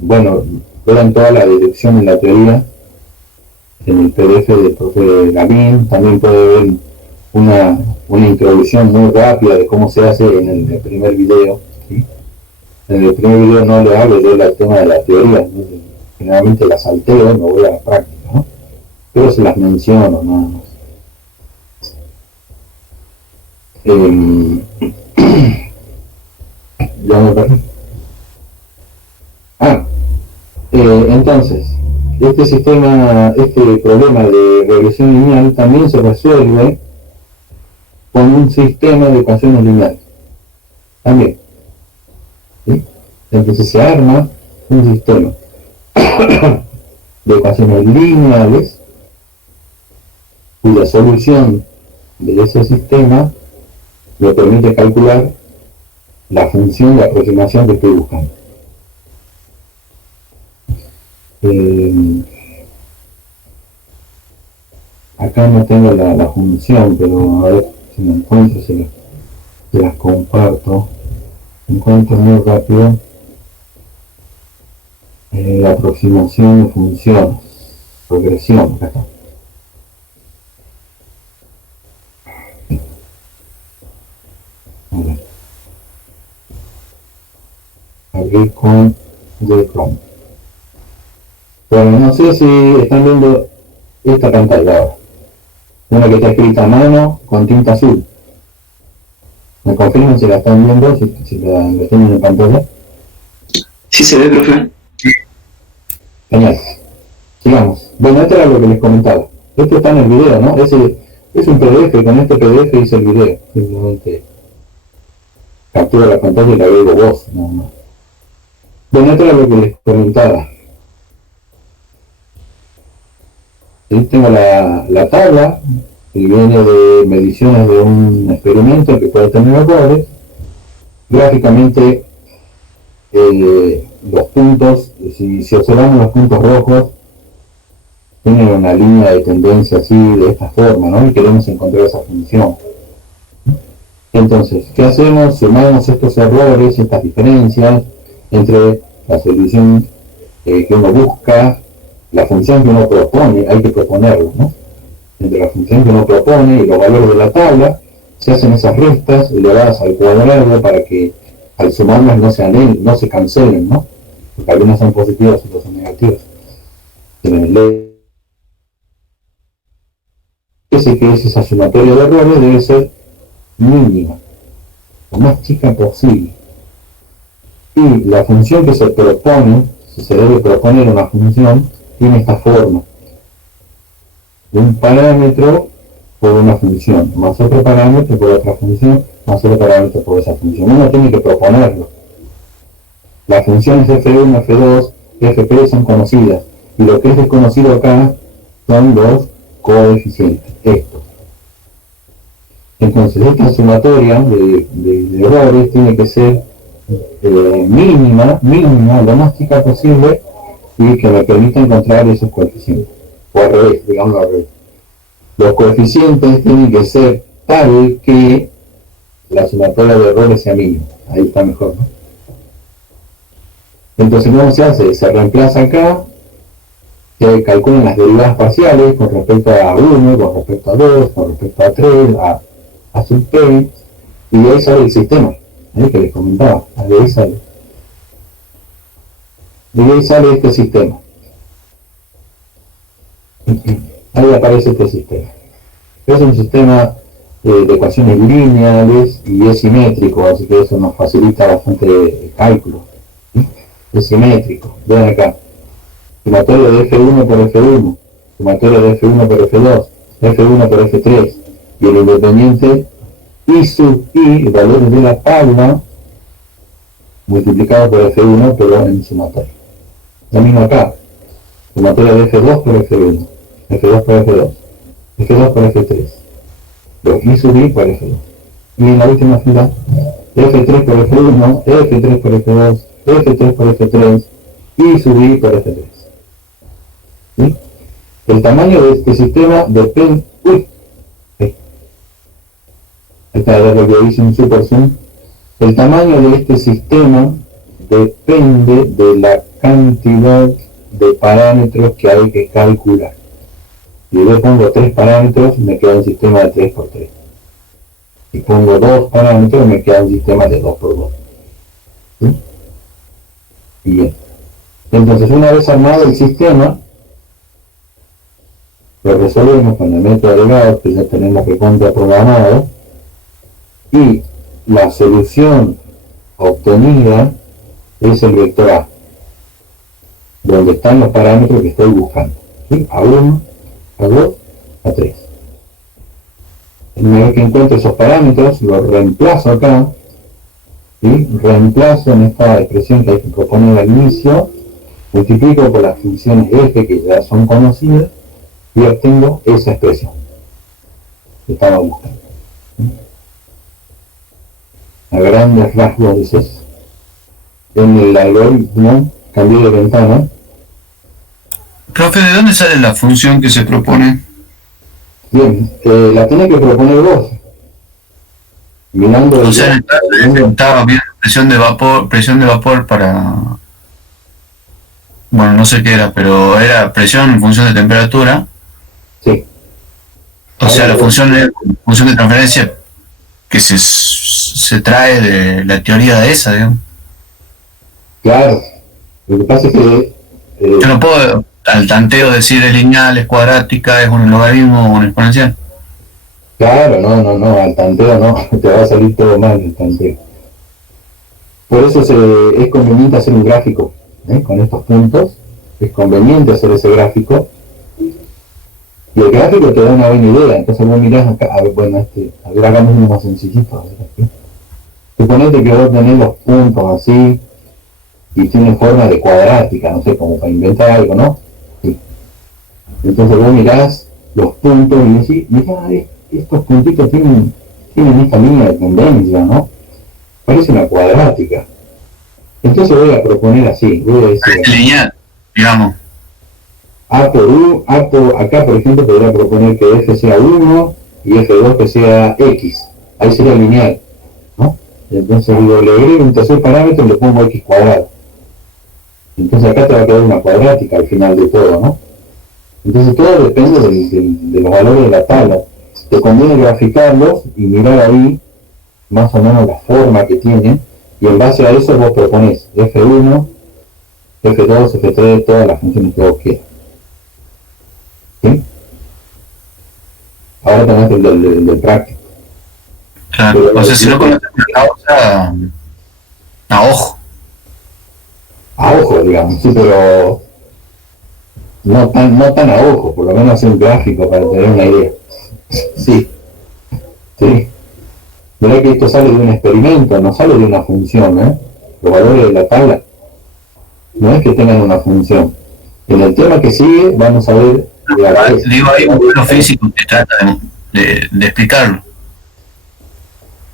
bueno, vean toda la deducción en la teoría en el PDF del profe Gavín. También puede ver una introducción muy rápida de cómo se hace en el primer video, ¿sí? En el primer video no le hablo yo del tema de la teoría, ¿no? Generalmente la salteo, me voy a la práctica, ¿no? Pero se las menciono nada más. Ya me perdí. Entonces, este problema de regresión lineal también se resuelve con un sistema de ecuaciones lineales. También. ¿Sí? Entonces se arma un sistema de ecuaciones lineales cuya solución de ese sistema me permite calcular la función de aproximación que estoy buscando. Acá no tengo la función, pero a ver si me encuentro, se las comparto. Encuentro muy rápido la aproximación de funciones, progresión, acá está. Abrir con Google Chrome. Bueno, no sé si están viendo esta pantalla ahora. Una que está escrita a mano con tinta azul. ¿Me confirman si la están viendo? Si la tienen en pantalla. Sí se ve, profe. Genial. Sigamos. Bueno, esto era lo que les comentaba. Esto está en el video, ¿no? Es un PDF, con este PDF hice el video. Simplemente captura la pantalla y le agrego voz, nada más. Bueno, esto era lo que les comentaba. Ahí tengo la tabla que viene de mediciones de un experimento que puede tener errores. Gráficamente, los puntos, si observamos los puntos rojos, tienen una línea de tendencia así, de esta forma, ¿no? Y queremos encontrar esa función. Entonces, ¿qué hacemos? Sumamos estos errores, estas diferencias entre la solución que uno busca, la función que uno propone, hay que proponerlo, ¿no? Entre la función que uno propone y los valores de la tabla, se hacen esas restas elevadas al cuadrado para que al sumarlas no se cancelen, ¿no? Porque algunas son positivas y otras son negativas. Ese que es esa sumatoria de errores debe ser mínima, lo más chica posible. Y la función que se propone, si se debe proponer una función, tiene esta forma: un parámetro por una función, más otro parámetro por otra función, más otro parámetro por esa función. Uno tiene que proponerlo. Las funciones f1, f2, fp son conocidas, y lo que es desconocido acá son los coeficientes, estos. Entonces, esta sumatoria de errores tiene que ser mínima, lo más chica posible, y que me permita encontrar esos coeficientes. O al revés, digamos al revés. Los coeficientes tienen que ser tal que la sumatoria de errores sea mínima. Ahí está mejor, ¿no? Entonces, ¿cómo se hace? Se reemplaza acá, se calculan las derivadas parciales con respecto a 1, con respecto a 2, con respecto a 3, a sub p, y de ahí sale el sistema, que les comentaba, de ahí sale. De ahí sale este sistema. Ahí aparece este sistema. Es un sistema de ecuaciones lineales y es simétrico, así que eso nos facilita bastante el cálculo. Es simétrico. Ven acá. Sumatoria de F1 por F1, sumatoria de F1 por F2, F1 por F3, y el independiente I sub I, valores de la tabla, multiplicado por F1, pero en sumatoria. Lo mismo acá. Sumatoria de F2 por F1, F2 por F2, F2 por F3, los I sub I por F2. Y en la última fila, F3 por F1, F3 por F2, F3 por F3, I sub I por F3. ¿Sí? El tamaño de este sistema depende... Esta es lo que dice un super zoom. El tamaño de este sistema depende de la cantidad de parámetros que hay que calcular. Si yo pongo 3 parámetros, me queda un sistema de 3×3. Si pongo 2 parámetros, me queda un sistema de 2×2. ¿Sí? Bien. Entonces, una vez armado el sistema, lo resolvemos con el método agregado, que ya tenemos recontra programado, y la solución obtenida es el vector A, donde están los parámetros que estoy buscando, ¿sí? A1, A2, A3. una vez que encuentro esos parámetros, los reemplazo acá, ¿sí? Reemplazo en esta expresión que hay que proponer al inicio, multiplico por las funciones f que ya son conocidas y obtengo esa expresión que estaba buscando. A grandes rasgos es eso. En el algoritmo cambié de ventana. Profe, ¿de dónde sale la función que se propone? Bien, la tenés que proponer vos. Mirando o sea, estaba viendo presión de vapor para... Bueno, no sé qué era, pero era presión en función de temperatura. Sí. O sea, la función de transferencia que se trae de la teoría de esa, digamos. Claro. Lo que pasa es que... yo no puedo al tanteo decir es lineal, es cuadrática, es un logaritmo o un exponencial. Claro, no, al tanteo no, te va a salir todo mal el tanteo. Por eso es conveniente hacer un gráfico, con estos puntos, es conveniente hacer ese gráfico, y el gráfico te da una buena idea. Entonces vos mirás acá, a ver, bueno, a ver, hagamos uno más sencillito, a ver aquí. Suponete que vos tenés los puntos así, y tiene forma de cuadrática, no sé, como para inventar algo, ¿no? Sí. Entonces vos mirás los puntos y decís, mirá, estos puntitos tienen esta línea de tendencia, ¿no? Parece una cuadrática. Entonces voy a proponer así, voy a decir... lineal, digamos. acá por ejemplo podría proponer que f sea 1 y f2 que sea x. Ahí sería lineal, ¿no? Entonces digo, le agrego un tercer parámetro y le pongo x cuadrado. Entonces acá te va a quedar una cuadrática al final de todo, ¿no? Entonces todo depende de los valores de la tabla. Te conviene graficarlos y mirar ahí más o menos la forma que tienen, y en base a eso vos proponés f1, f2, f3, todas las funciones que vos quieras. ¿Sí? Ahora tenés el del práctico. Claro, pero, o sea, si no conoces la causa, a ojo. A ojo, digamos, sí, pero no tan a ojo, por lo menos hacer un gráfico para tener una idea. Sí. Mirá que esto sale de un experimento, no sale de una función, Los valores de la tabla no es que tengan una función. En el tema que sigue vamos a ver... Digo, hay un modelo físico que trata de explicarlo.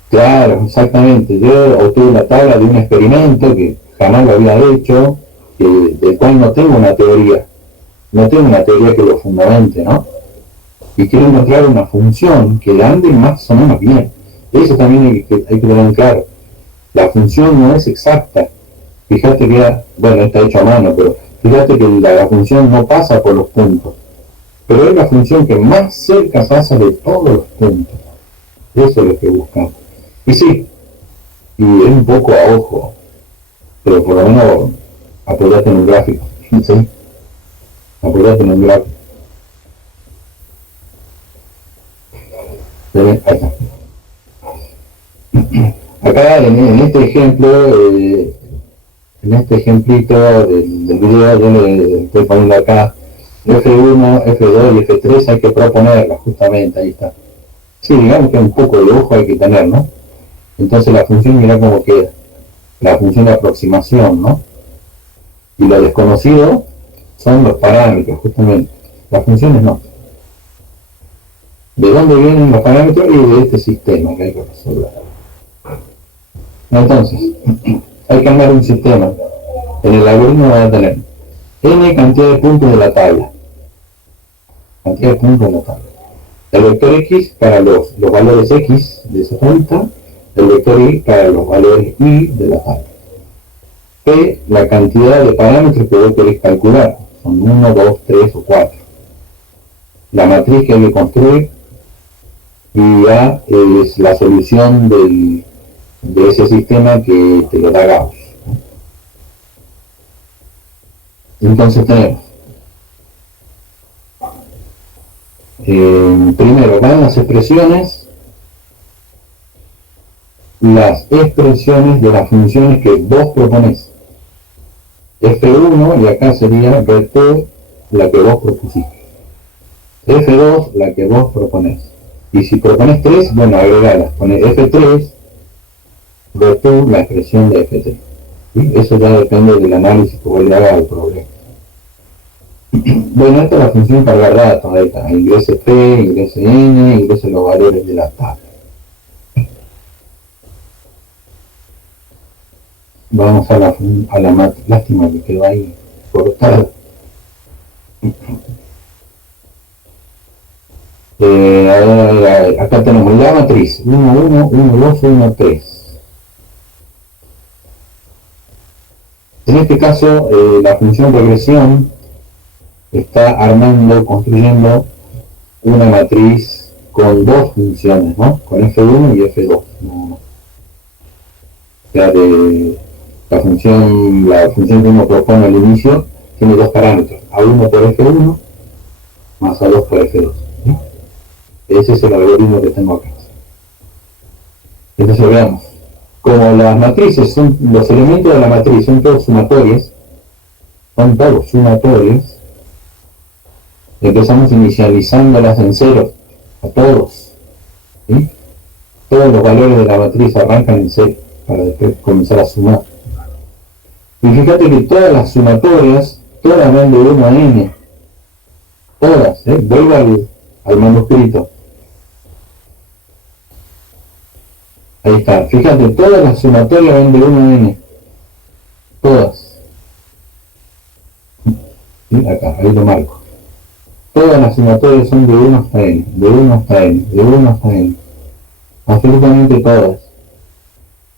Claro, exactamente. Yo obtuve la tabla de un experimento que jamás lo había hecho, del cual no tengo una teoría. No tengo una teoría que lo fundamente, ¿no? Y quiero encontrar una función que ande más o menos bien. Eso también hay que tener en claro. La función no es exacta. Fíjate que, bueno, está hecho a mano, pero fíjate que la función no pasa por los puntos. Pero es la función que más cerca pasa de todos los puntos. Eso es lo que buscamos. Y sí, y es un poco a ojo, pero por lo menos apoyate en un gráfico. ¿Sí? Apoyate en un gráfico. Ahí está. Acá en este ejemplo, en este ejemplito del video, yo le estoy poniendo acá F1, F2 y F3, hay que proponerla justamente, ahí está. Sí, digamos que un poco de ojo hay que tener, ¿no? Entonces la función, mira cómo queda. La función de aproximación, ¿no? Y lo desconocido son los parámetros, justamente. Las funciones no. ¿De dónde vienen los parámetros? Y de este sistema que hay que resolver. Entonces, hay que armar un sistema. En el algoritmo va a tener n cantidad de puntos de la tabla. Cantidad de puntos de la tabla. El vector x para los valores x de esa punta, el vector y para los valores y de la tabla. P, la cantidad de parámetros que vos querés calcular. Son 1, 2, 3 o 4. La matriz que hay que construir. Y A es la solución de ese sistema que te lo da Gauss. Entonces tenemos primero van las expresiones de las funciones que vos proponés. F1, y acá sería Rt, la que vos propusiste. F2, la que vos proponés. Y si propones 3, bueno, agregalas. Pones F3 versus la expresión de F3. ¿Sí? Eso ya depende del análisis que vos le hagas al problema. Bueno, esta es la función cargar datos. Ahí está. Ingrese P, ingrese N, ingrese los valores de la tabla. Vamos a la lástima que quedó ahí cortada. Acá tenemos la matriz 1, 1, 1, 2, 1, 3. En este caso, la función regresión está construyendo una matriz con dos funciones, ¿no? Con F1 y F2. ¿No? O sea, la función que uno propone al inicio tiene dos parámetros, A1 por F1 más A2 por F2. ¿No? Ese es el algoritmo que tengo acá. Entonces veamos. Como las matrices los elementos de la matriz son todos sumatorios, empezamos inicializándolas en cero, a todos. ¿Sí? Todos los valores de la matriz arrancan en cero, para después comenzar a sumar. Y fíjate que todas las sumatorias, todas van de 1 a n. Todas, vuelvo al manuscrito. Ahí está, fíjate, todas las sumatorias van de 1 a n. Todas. ¿Sí? Acá, ahí lo marco. Todas las sumatorias son de 1 hasta n, de 1 hasta n, de 1 hasta n. Absolutamente todas.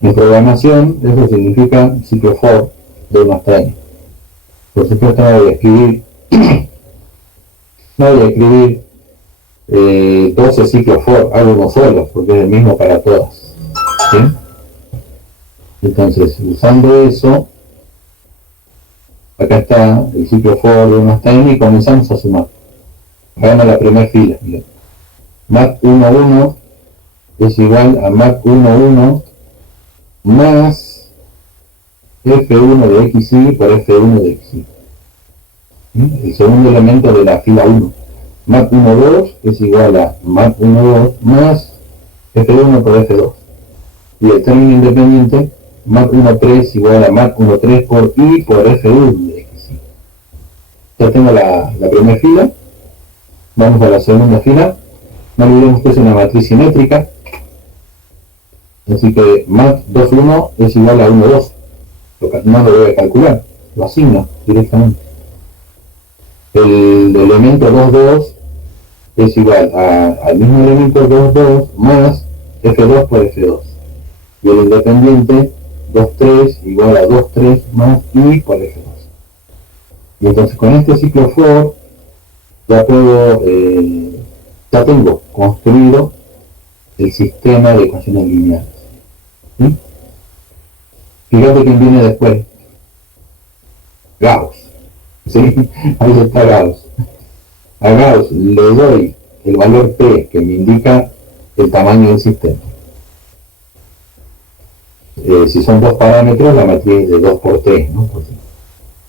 En programación, eso significa ciclo for de 1 hasta n. Por supuesto no voy a escribir 12 ciclos for, hago uno solo, porque es el mismo para todas. ¿Sí? Entonces, usando eso, acá está el ciclo for de 1 hasta n y comenzamos a sumar. Vamos a la primera fila. Miren. Map 1, 1 es igual a map 1, 1 más F1 de XY por F1 de XY. El segundo elemento de la fila 1. Map 1, 2 es igual a map 1, 2 más F1 por F2. Y el término independiente, map 1, 3 igual a map 1, 3 por I por F1 de XY. Ya tengo la primera fila. Vamos a la segunda fila. No olvidemos que es una matriz simétrica. Así que map 2, 1 es igual a 1, 2. No lo voy a calcular, lo asigno directamente. El elemento 2, 2 es igual al mismo elemento 2, 2 más F2 por F2. Y el independiente 2, 3 igual a 2, 3 más I por F2. Y entonces con este ciclo for ya tengo construido el sistema de ecuaciones lineales. ¿Sí? Fíjate quién viene después. Gauss. ¿Sí? Ahí está Gauss. A Gauss le doy el valor P que me indica el tamaño del sistema. Si son dos parámetros, la matriz es de 2 por 3, ¿no?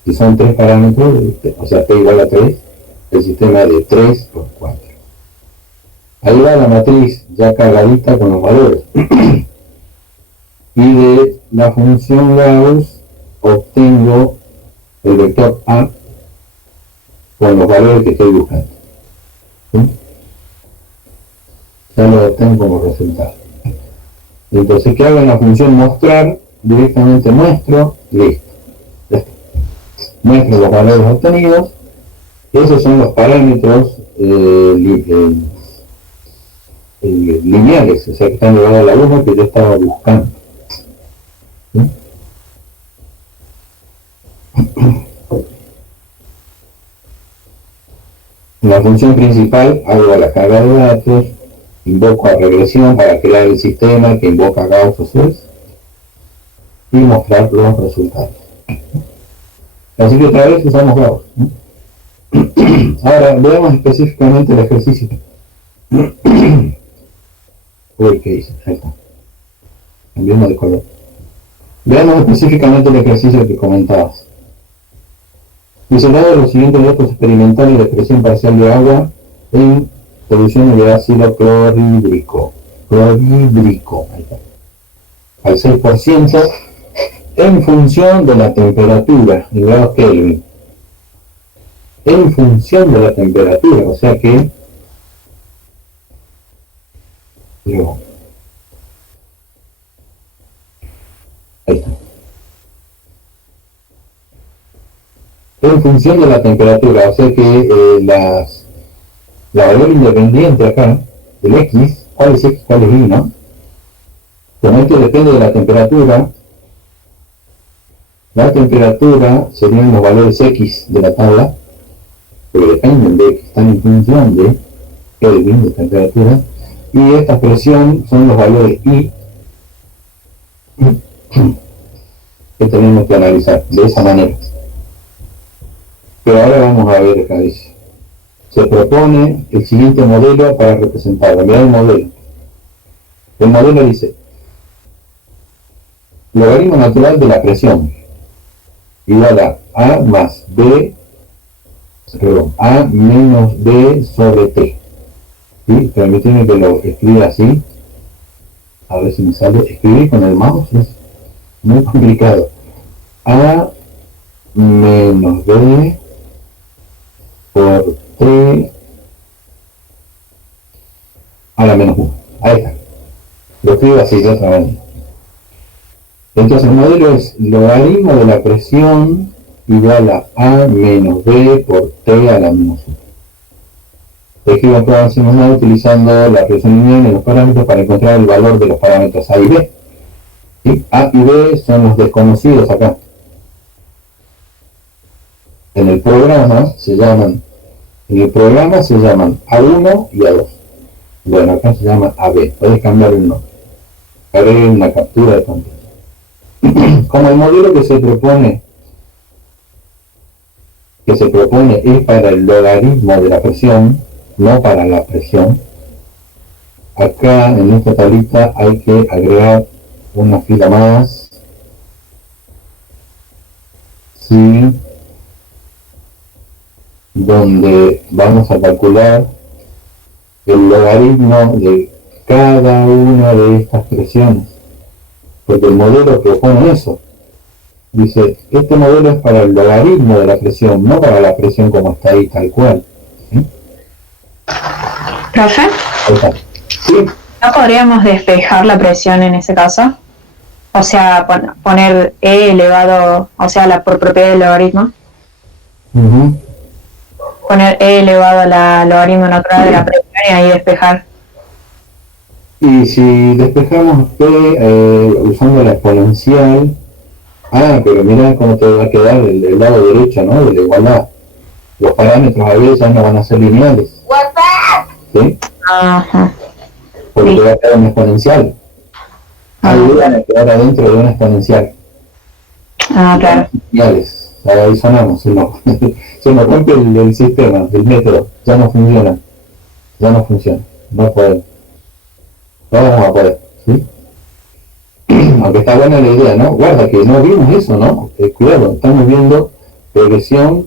Si son 3 parámetros, o sea, P igual a 3, el sistema es de 3 por 4. Ahí va la matriz ya cargadita con los valores. Y de la función Gauss obtengo el vector A con los valores que estoy buscando. ¿Sí? Ya lo obtengo como resultado. Entonces, ¿qué hago en la función mostrar? Directamente muestro, listo. Muestro los valores obtenidos. Esos son los parámetros lineales, o sea que están llevados a la 1 que yo estaba buscando. ¿Sí? En la función principal hago la carga de datos, invoco a regresión para crear el sistema que invoca Gauss o Suez y mostrar los resultados. Así que otra vez usamos Gauss. Ahora veamos específicamente el ejercicio. Uy, ¿qué hice? Ahí está. Cambiamos de color. Veamos específicamente el ejercicio que comentabas. Dice, dado los siguientes datos experimentales de presión parcial de agua en soluciones de ácido clorhídrico. Ahí está. Al 6% en función de la temperatura en grados Kelvin. En función de la temperatura, o sea que ahí está. En función de la temperatura, o sea que la variable independiente acá, el X, ¿cuál es X? ¿Cuál es Y, no? Como esto depende de la temperatura, la temperatura serían los valores X de la tabla, pero dependen de que están en función de Kelvin, de temperatura, y esta expresión son los valores Y que tenemos que analizar de esa manera. Pero ahora vamos a ver acá, dice. Se propone el siguiente modelo para representarlo. Mirá el modelo. El modelo dice: logaritmo natural de la presión igual a A más B, A menos B sobre T. ¿Sí? Permíteme que lo escriba así. A ver si me sale. Escribir con el mouse es muy complicado. A menos B por T a la menos 1. Ahí está. Lo escribo así de otra manera. Entonces el modelo es logaritmo de la presión igual a A menos B por T a la menos 1. Escribo aproximadamente utilizando la presión lineal en los parámetros para encontrar el valor de los parámetros A y B. ¿Sí? A y B son los desconocidos acá. En el programa se llaman A1 y A2. Bueno, acá se llama AB. Puedes cambiar el nombre. Haré una captura de pantalla. Como el modelo que se propone es para el logaritmo de la presión, no para la presión, acá en esta tablita hay que agregar una fila más, ¿sí? Donde vamos a calcular el logaritmo de cada una de estas presiones, porque el modelo propone eso. Dice, este modelo es para el logaritmo de la presión, no para la presión como está ahí, tal cual. ¿Sí? ¿Profe? ¿Sí? ¿No podríamos despejar la presión en ese caso? O sea, poner E elevado, o sea, por propiedad del logaritmo. Poner E elevado a la logaritmo natural de la presión y ahí despejar. Y si despejamos P usando la exponencial, pero mira cómo te va a quedar el lado derecho, ¿no? De la igualdad. Los parámetros a veces ya no van a ser lineales. ¿Sí? Ajá. Porque Sí. va a quedar una exponencial. Ahí van a quedar adentro de una exponencial. Claro. Lineales. Ahí sonamos, se nos rompe el sistema, el método. Ya no funciona. No podemos. No vamos a poder, ¿sí? Aunque está buena la idea, ¿no? Guarda que no vimos eso, ¿no? Cuidado, estamos viendo progresión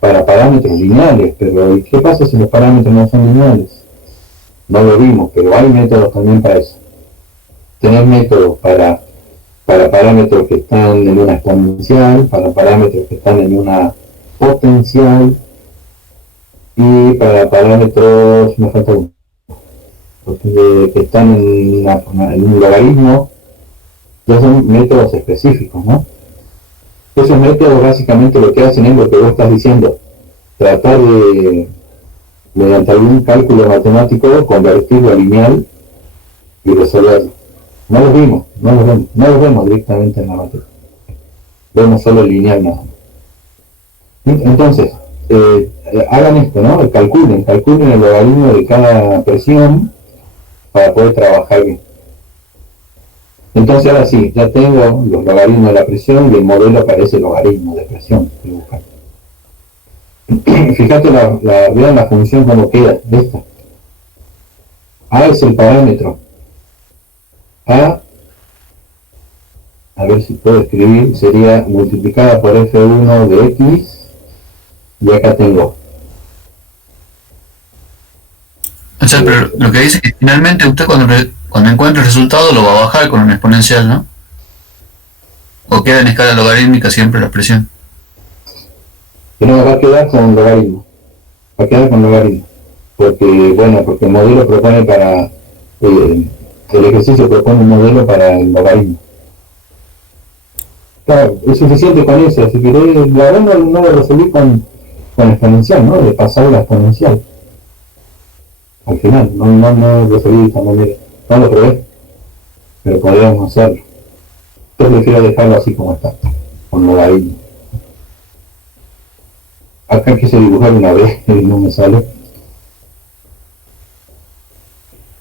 para parámetros lineales, pero ¿y qué pasa si los parámetros no son lineales? No lo vimos, pero hay métodos también para eso. Tener métodos para parámetros que están en una exponencial, para parámetros que están en una potencial, y para parámetros, me falta uno, que están en un logaritmo. Ya son métodos específicos, ¿no? Esos métodos básicamente lo que hacen es lo que vos estás diciendo, tratar de, mediante algún cálculo matemático, convertirlo a lineal y resolverlo. No los vemos directamente en la materia. Vemos solo el lineal nada más. Entonces, hagan esto, ¿no? Calculen el logaritmo de cada presión para poder trabajar bien. Entonces ahora sí, ya tengo los logaritmos de la presión y el modelo parece logaritmo de presión. Fíjate, vean la función como queda, esta. A es el parámetro. A ver si puedo escribir, sería multiplicada por F1 de X, y acá tengo sea, pero lo que dice es que finalmente usted cuando encuentre el resultado lo va a bajar con un exponencial, ¿no? O queda en escala logarítmica siempre la expresión. No, va a quedar con logaritmo. Va a quedar con logaritmo. Porque el modelo propone para... el ejercicio propone un modelo para el logaritmo. Claro, es suficiente con eso. Si querés, la verdad no lo resolví con exponencial, ¿no? De pasar la exponencial. Al final, no lo resolví de esta manera. No lo probé. Pero podríamos hacerlo. Yo prefiero dejarlo así como está. Con logaritmo. Acá quise dibujar una vez y no me sale.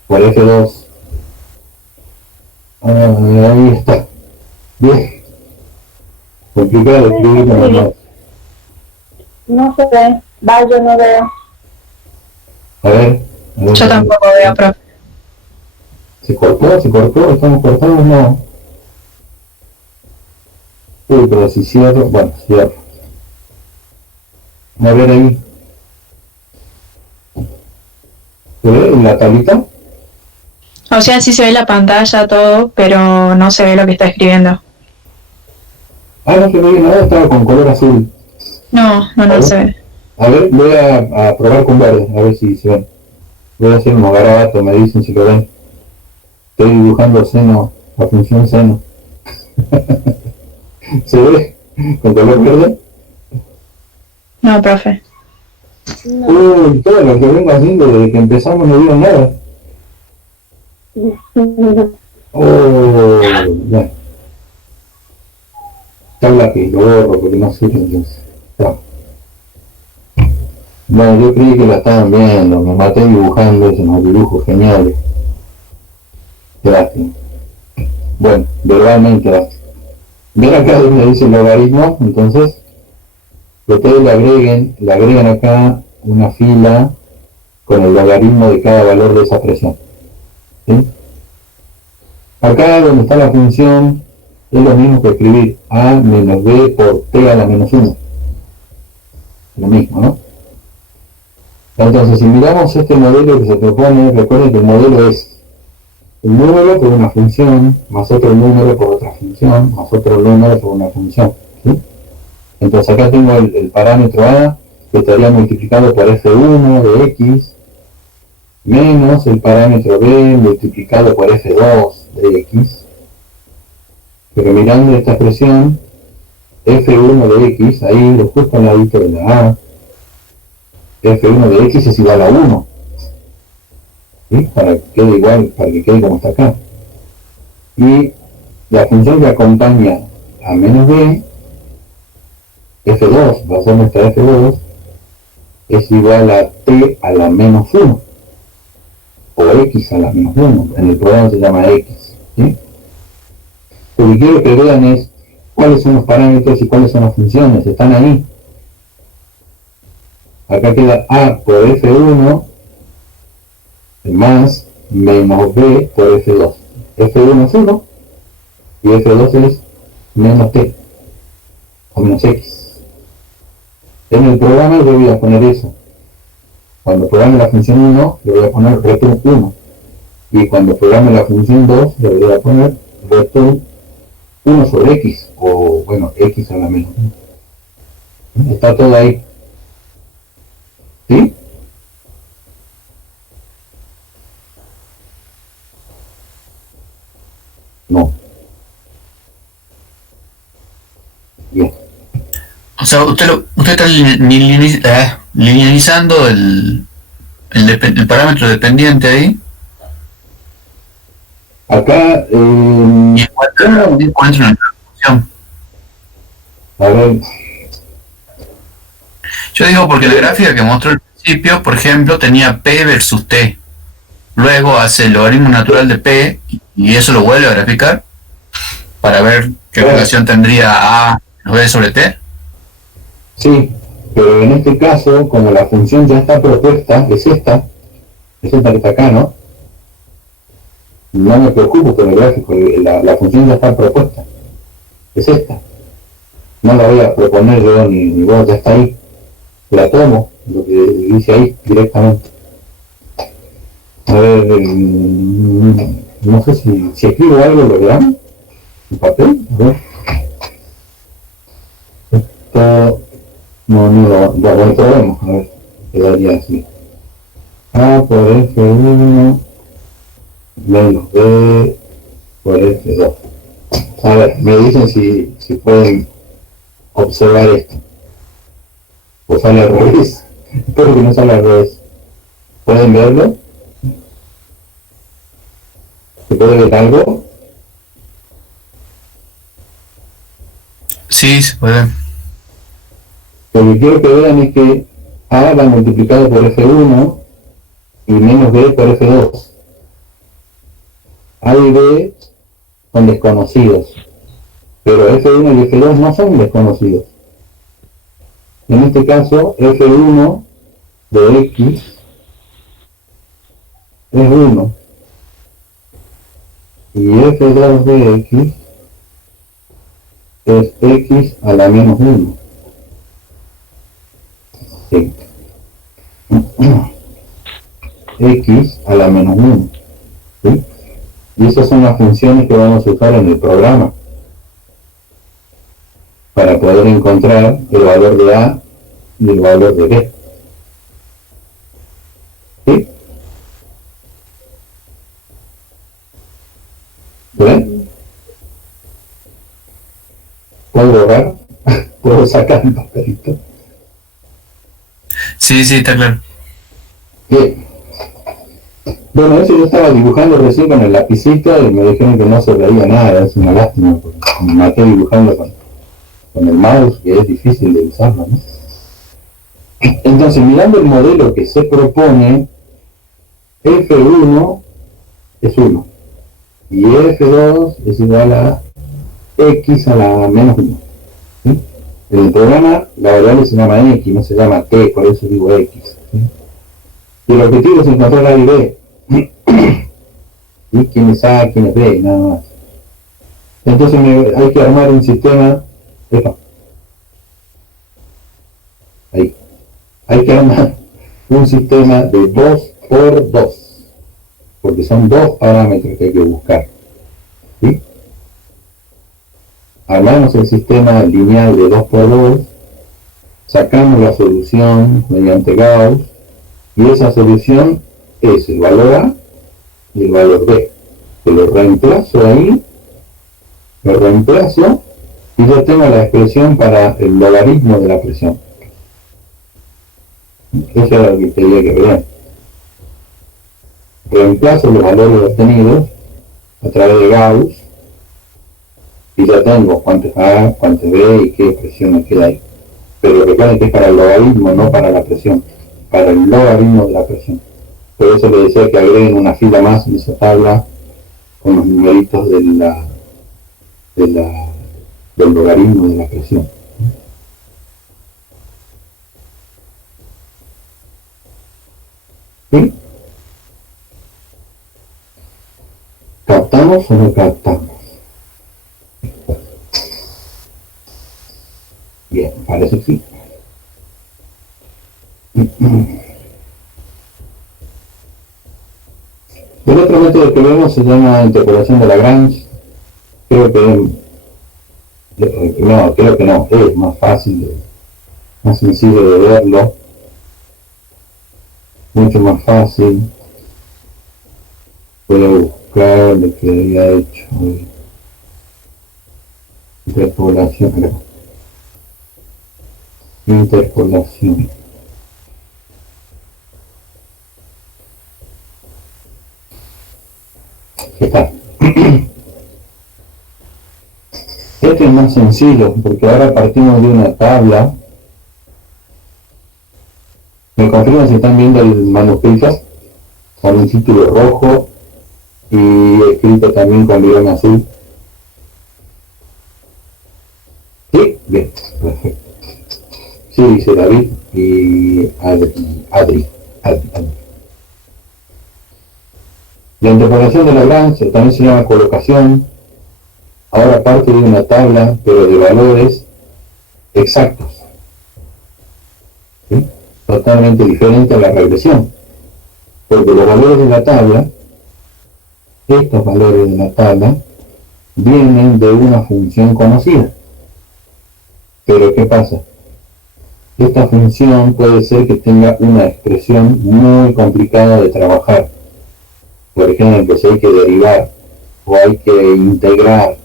Por F2. Ahí está. Bien. Complicado de escribir con la. No se ve. Yo no veo. A ver. Yo tampoco veo, profe. ¿Se cortó? ¿Estamos cortados? No. Uy, pero si cierro. Bueno, cierro. A ver ahí. ¿Se ve en la tablita? O sea, sí se ve la pantalla, todo, pero no se ve lo que está escribiendo. No se ve nada, estaba con color azul. No se ve. A ver, voy a probar con verde, a ver si se ven. Voy a hacer unos garabatos, me dicen si lo ven. Estoy dibujando seno, la función seno. ¿Se ve con color verde? No, profe. Uy, todo lo que vengo haciendo desde que empezamos no vieron nada. Oh, ya. Está el lápiz, lo borro porque no sirve entonces. Ya. Bueno, yo creí que la estaban viendo, me maté dibujando esos dibujos geniales. Gracias. Bueno, verbalmente gracias. Ven acá donde dice el logaritmo, entonces ustedes le agregan acá una fila con el logaritmo de cada valor de esa expresión. ¿Sí? Acá donde está la función es lo mismo que escribir a menos b por t a la menos 1. Lo mismo, ¿no? Entonces, si miramos este modelo que se propone, recuerden que el modelo es un número por una función, más otro número por otra función, más otro número por una función. ¿Sí? Entonces acá tengo el parámetro a, que estaría multiplicado por f1 de x, menos el parámetro b multiplicado por f2 de x. Pero mirando esta expresión, f1 de x, ahí justo al ladito de la a, f1 de x es igual a 1. ¿Sí? Para que quede igual, para que quede como está acá. Y la función que acompaña a menos b, f2, va a ser nuestra f2, es igual a t a la menos 1. O x a la menos 1. En el programa se llama x. ¿Sí? Lo que quiero que vean es cuáles son los parámetros y cuáles son las funciones. Están ahí. Acá queda a por f1 más menos b por f2. f1 es 1 y f2 es menos t o menos x. En el programa yo voy a poner eso. Cuando programe la función 1 le voy a poner return 1 y cuando programe la función 2 le voy a poner return 1 sobre x o bueno x a la menos 1. Está todo ahí. ¿Sí? No. Bien. O sea, usted está linealizando el parámetro dependiente ahí. Acá, Y encuentra una función. a ver, Yo digo porque la gráfica que mostró al principio, por ejemplo, tenía P versus T. Luego hace el logaritmo natural de P y eso lo vuelve a graficar para ver qué relación tendría A menos B sobre T. sí, pero en este caso, como la función ya está propuesta, es esta que está acá, ¿no? No me preocupo por el gráfico, la función ya está propuesta, es esta. No la voy a proponer yo ni vos, ya está ahí. La tomo, lo que dice ahí directamente. A ver, no sé si escribo algo, ¿lo verán? ¿En papel? A ver. Esto, no lo probemos, a ver, quedaría así. A por F1 menos B por F2. A ver, me dicen si pueden observar esto. O sale al revés. Espero que no salga al revés. ¿Pueden verlo? ¿Se puede ver algo? Sí, se puede. Lo que quiero que vean es que A va multiplicado por F1 y menos B por F2. A y B son desconocidos, pero F1 y F2 no son desconocidos. En este caso, F1 de X es 1 y F2 de X es X a la menos 1. Sí. X a la menos 1. ¿Sí? Y esas son las funciones que vamos a usar en el programa para poder encontrar el valor de A y el valor de B. ¿Sí? ¿Ven? ¿Puedo borrar? ¿Puedo sacar el papelito? Sí, está claro. Bien. Bueno, eso yo estaba dibujando recién con el lapicito y me dijeron que no se veía nada, es una lástima, porque me maté dibujando con el mouse, que es difícil de usarlo, ¿no? Entonces, mirando el modelo que se propone, F1 es 1 y F2 es igual a X a la menos 1. ¿Sí? En el programa la variable se llama X, no se llama T, por eso digo X. ¿Sí? Y el objetivo es encontrar A y B. ¿Y quién es A, quién es B? Nada más. Entonces hay que armar un sistema. Ahí. Hay que armar un sistema de 2 por 2. Porque son dos parámetros que hay que buscar. ¿Sí? Armamos el sistema lineal de 2 por 2. Sacamos la solución mediante Gauss. Y esa solución es el valor A y el valor B. Que lo reemplazo ahí, lo reemplazo y yo tengo la expresión para el logaritmo de la presión. Eso era lo que quería que vean. Reemplazo los valores obtenidos a través de Gauss y ya tengo cuánto es A, cuánto es B y qué presión me queda ahí. Pero recuerden que es para el logaritmo, no para la presión. Para el logaritmo de la presión. Por eso le decía que agreguen una fila más en esa tabla con los numeritos del logaritmo de la presión. ¿Sí? ¿Captamos o no captamos? Bien, parece que sí. El otro método que vemos se llama interpolación de Lagrange. Creo que no, es más fácil, más sencillo de verlo, mucho más fácil. Voy a buscar lo que había hecho. Interpolación. Está. Este es más sencillo porque ahora partimos de una tabla. ¿Me confirman si están viendo el manuscrito? Con un título rojo y escrito también con guión azul. ¿Sí? Bien, perfecto. Sí, dice David y Adri. La interpolación de Lagrange también se llama colocación. Ahora parte de una tabla, pero de valores exactos. ¿Sí? Totalmente diferente a la regresión. Porque los valores de la tabla, estos valores de la tabla, vienen de una función conocida. Pero ¿qué pasa? Esta función puede ser que tenga una expresión muy complicada de trabajar. Por ejemplo, si hay que derivar, o hay que integrar,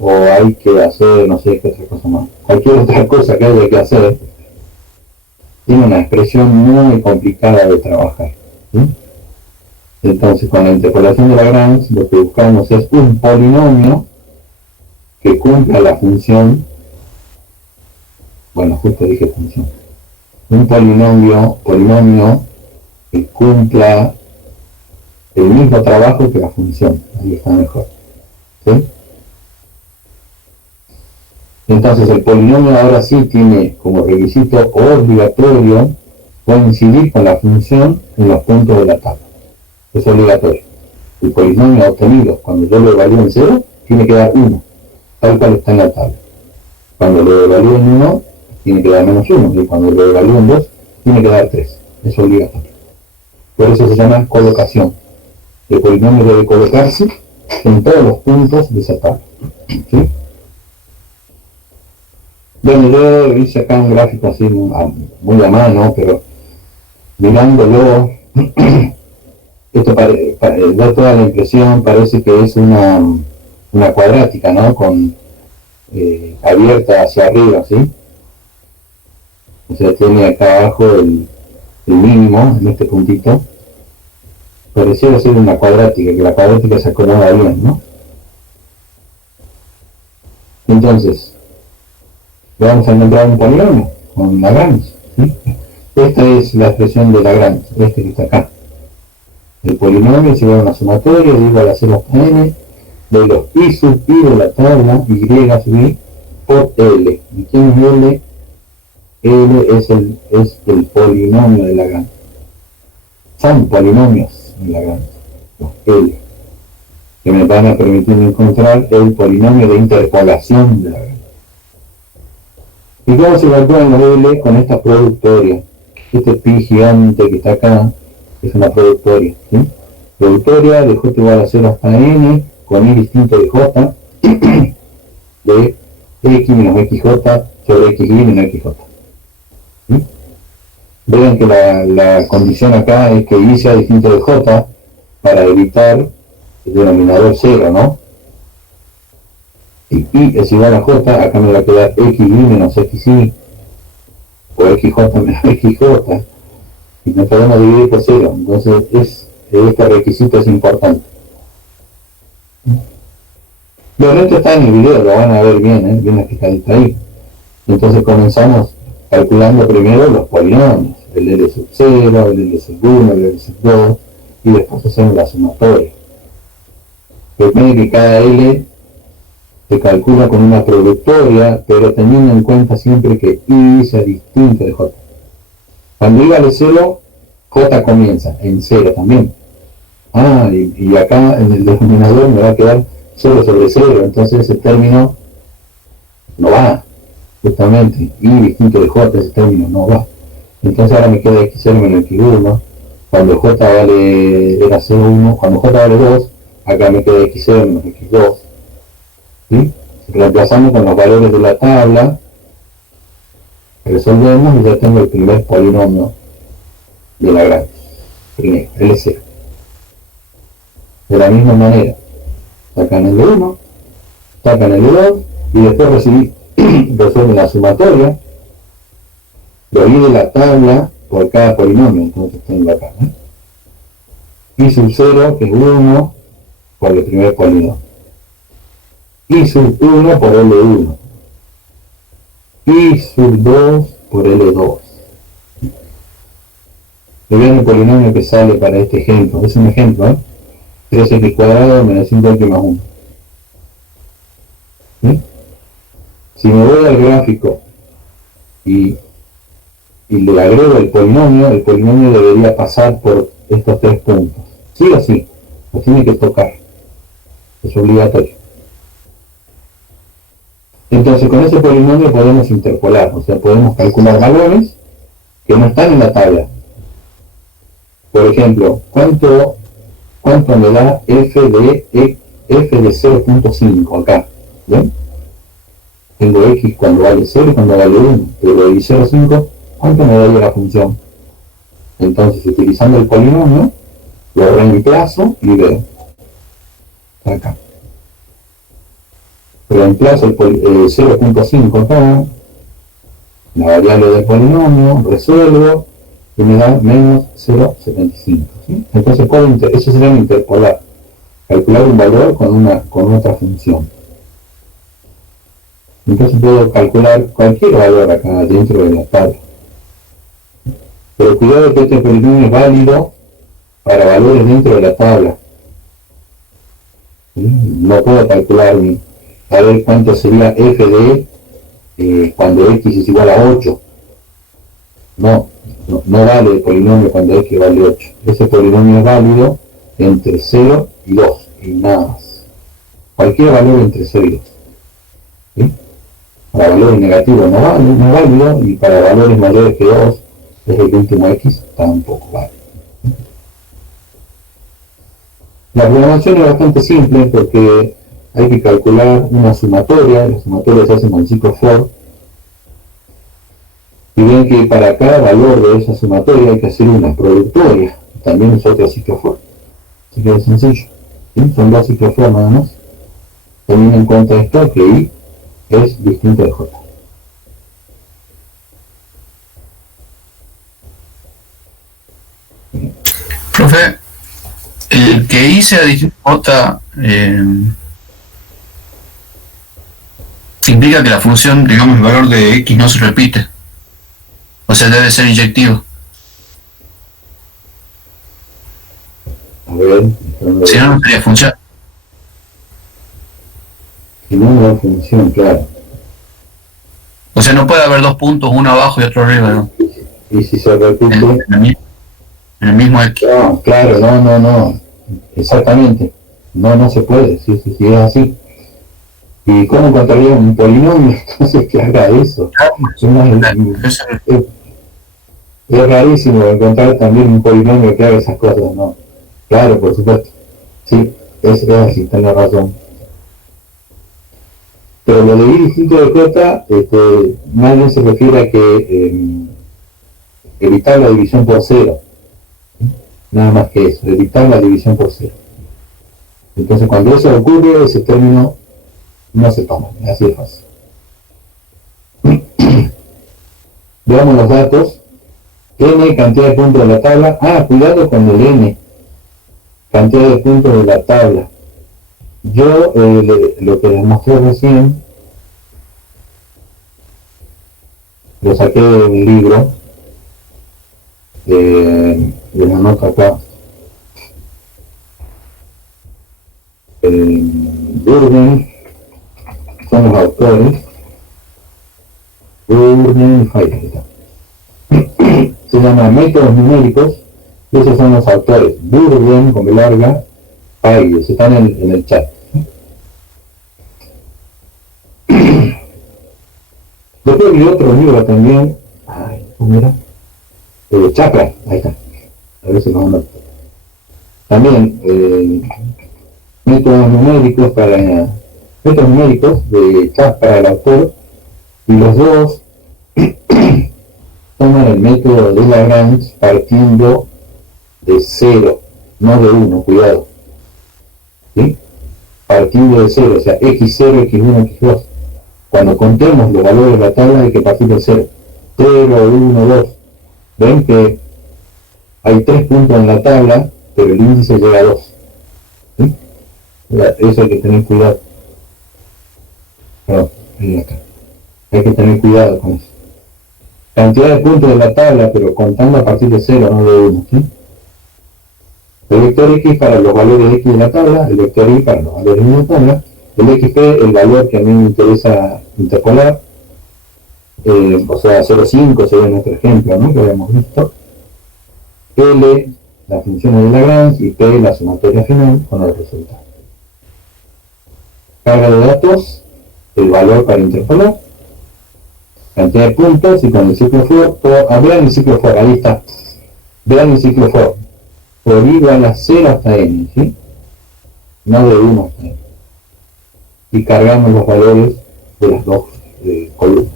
o hay que hacer, no sé qué otra cosa más. Cualquier otra cosa que haya que hacer, tiene una expresión muy complicada de trabajar. ¿Sí? Entonces, con la interpolación de Lagrange, lo que buscamos es un polinomio que cumpla la función. Bueno, justo dije función. Un polinomio que cumpla el mismo trabajo que la función. Ahí está mejor. ¿Sí? Entonces el polinomio ahora sí tiene como requisito obligatorio coincidir con la función en los puntos de la tabla. Es obligatorio. El polinomio obtenido cuando yo lo evalúo en 0 tiene que dar 1, tal cual está en la tabla. Cuando lo evalúo en 1 tiene que dar menos 1, y cuando lo evalúo en 2 tiene que dar 3. Es obligatorio. Por eso se llama colocación. El polinomio debe colocarse en todos los puntos de esa tabla. ¿Sí? Bueno, yo hice acá un gráfico así muy a mano, pero mirándolo, esto da toda la impresión, parece que es una cuadrática, ¿no? Con abierta hacia arriba, ¿sí? O sea, tiene acá abajo el mínimo, en este puntito. Pareciera ser una cuadrática, que la cuadrática se acomoda bien, ¿no? Entonces, vamos a encontrar un polinomio con Lagrange, ¿sí? Esta es la expresión de Lagrange, este que está acá. El polinomio es igual a una sumatoria de igual a 0 hasta n de los i sub i de la tabla y sub i por L. ¿Y quién es L? L es el polinomio de Lagrange. Son polinomios de Lagrange, los L, que me van a permitir encontrar el polinomio de interpolación de Lagrange. ¿Y cómo se calculan los L? Con esta productoria. Este pi gigante que está acá es una productoria, ¿sí? Productoria de j igual a 0 hasta n con i distinto de j de x menos xj sobre xy menos xj. ¿Sí? Vean que la condición acá es que i sea distinto de j para evitar el denominador 0, ¿no? Si i es igual a j, acá me va a quedar xy menos xy o xj menos xj y no podemos dividir por 0, entonces este requisito es importante. Bueno, esto está en el video, lo van a ver bien, bien explicadito ahí. Entonces comenzamos calculando primero los polinomios, el L sub 0, el L sub 1, el L sub 2, y después hacemos la sumatoria. Recuerden que cada L se calcula con una productoria, pero teniendo en cuenta siempre que i sea distinto de j. Cuando i vale 0, j comienza en 0 también. Y acá en el denominador me va a quedar 0 sobre 0, entonces ese término no va, justamente, i distinto de j, ese término no va. Entonces ahora me queda x0 menos x1, cuando j era 0,1, cuando j vale 2, acá me queda x0 menos x2. ¿Sí? Reemplazando con los valores de la tabla, resolvemos y ya tengo el primer polinomio de Lagrange, primero, L0. De la misma manera, sacan el 1, sacan el 2 y después resuelven la sumatoria, lo divide la tabla por cada polinomio, entonces tengo acá, I sub 0 que es 1 por el primer polinomio, I sub 1 por L1, I sub 2 por L2. Y vean el polinomio que sale para este ejemplo, es un ejemplo, 3x cuadrado menos 5x más 1. ¿Sí? Si me voy al gráfico y le agrego el polinomio debería pasar por estos 3 puntos. Sí o sí, lo tiene que tocar. Es obligatorio. Entonces con ese polinomio podemos interpolar, o sea, podemos calcular valores que no están en la tabla. por ejemplo, ¿cuánto me da f de 0.5 acá? ¿Ven? Tengo x cuando vale 0 y cuando vale 1, pero de 0,5, ¿cuánto me daría la función? Entonces, utilizando el polinomio, lo reemplazo y veo. Acá. Reemplazo el 0.5 acá, la variable del polinomio, resuelvo y me da menos 0,75. ¿Sí? Entonces, eso sería interpolar. Calcular un valor con otra función. Entonces puedo calcular cualquier valor acá dentro de la tabla. Pero cuidado que este polinomio es válido para valores dentro de la tabla. No puedo calcular a ver cuánto sería f de cuando x es igual a 8. No vale el polinomio cuando x vale 8. Ese polinomio es válido entre 0 y 2 y nada más. Cualquier valor entre 0 y 2. ¿Sí? Para valores negativos no es válido, y para valores mayores que 2, es el último x, tampoco vale. La programación es bastante simple porque hay que calcular una sumatoria. Las sumatorias se hacen con ciclo for. Y ven que para cada valor de esa sumatoria hay que hacer una productoria. También es otro ciclo for. Así que es sencillo. ¿Sí? Son dos ciclos for nada más. Teniendo en cuenta esto que i es distinto de j. Profe, el que i sea distinto de j implica que la función, digamos, el valor de x no se repite. O sea, debe ser inyectivo. A ver, Si no, no sería función. si no da función, claro. O sea, no puede haber dos puntos, uno abajo y otro arriba, ¿no? Y si se repite... En el mismo x. No, claro, no. Exactamente. No se puede, si es así. ¿Y cómo encontraría un polinomio entonces que haga eso? Es rarísimo encontrar también un polinomio que haga esas cosas, ¿no? Claro, por supuesto. Sí, es así, tenés razón. Pero lo de i distinto de j, más bien se refiere a que evitar la división por 0. Nada más que eso, evitar la división por 0. Entonces, cuando eso ocurre, ese término no se toma, así de fácil. Veamos los datos. N, cantidad de puntos de la tabla. Cuidado con el N. Cantidad de puntos de la tabla. Yo, lo que les mostré recién, lo saqué de un libro. Les anoto acá. Burden son los autores. Burden y Fayette. Se llama métodos numéricos, y esos son los autores. Burden, con B larga, Fayette, están en el chat. Después vi otro libro también. ¿Cómo era? Chakra, ahí está. A ver si lo anoto. También métodos numéricos de Chakra para el autor, y los dos toman el método de Lagrange partiendo de 0, no de 1, cuidado. ¿Sí? Partiendo de 0, o sea, x0, x1, x2. Cuando contemos los valores de la tabla hay que partir de 0. 0, 1, 2. Ven que hay 3 puntos en la tabla, pero el índice llega a 2. ¿Sí? Eso hay que tener cuidado. Perdón, acá. Hay que tener cuidado con eso. Cantidad de puntos de la tabla, pero contando a partir de 0, no de 1. ¿Sí? El vector x para los valores x de la tabla, el vector y para los valores de la tabla, el xp, el valor que a mí me interesa interpolar, o sea, 0,5 sería nuestro ejemplo, ¿no? Que habíamos visto. L, la función de Lagrange, y P, la sumatoria final con el resultado. Carga de datos, el valor para interpolar, cantidad de puntos, y con el ciclo for, vean el ciclo for, ahí está. Vean el ciclo for. por igual a 0 hasta n, ¿sí? No de 1 hasta n. Y cargamos los valores de las dos columnas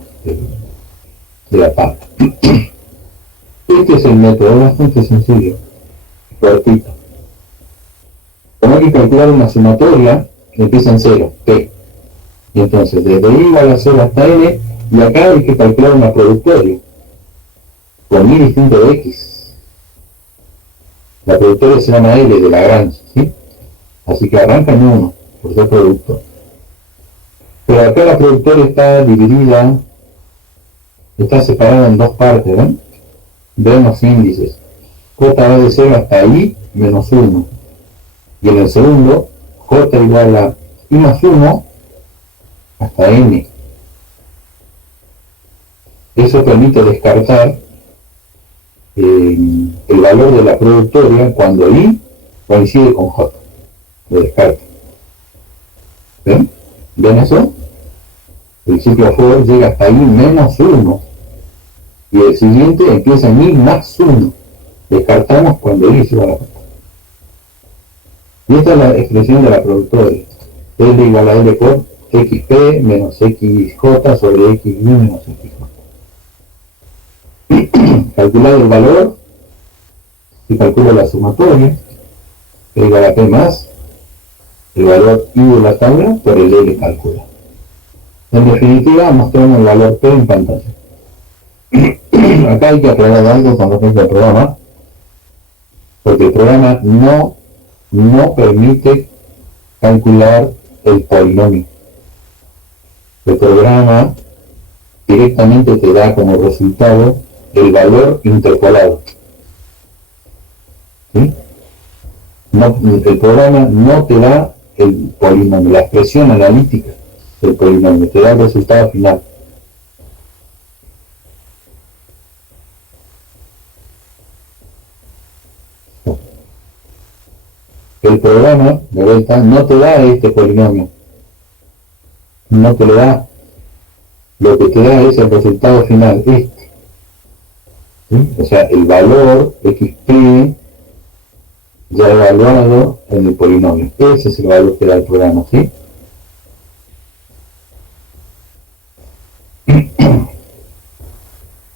de la tabla. Este es el método, bastante sencillo, cortito. Como hay que calcular una sumatoria, empieza en 0, p. Y entonces, desde i igual a 0 hasta n, y acá hay que calcular una productoria, con i distinto de x. La productoria se llama L de Lagrange, ¿sí? Así que arranca en 1, por ser producto. Pero acá la productoria está dividida, está separada en dos partes, ¿ven? Vemos índices. J va de 0 hasta i menos 1. Y en el segundo, J igual a i más 1 hasta n. Eso permite descartar el valor de la productoria cuando i coincide con j. Lo descarta. ¿Ven? ¿Ven eso? El ciclo for llega hasta i menos 1. Y el siguiente empieza en i más 1. Descartamos cuando i llega a la j. Y esta es la expresión de la productoria. L igual a L por xp menos xj sobre xy menos xj. Calcular el valor y calculo la sumatoria, P igual a P más el valor I de la tabla por el L calcula. En definitiva, mostramos el valor P en pantalla. Acá hay que aclarar algo con respecto al programa, porque el programa no permite calcular el polinomio. El programa directamente te da como resultado el valor interpolado. ¿Sí? No, el programa no te da el polinomio, la expresión analítica del polinomio, te da el resultado final. El programa, de vuelta, no te da este polinomio. No te lo da. Lo que te da es el resultado final, este. ¿Sí? O sea, el valor xp ya evaluado en el polinomio. Ese es el valor que da el programa, ¿sí?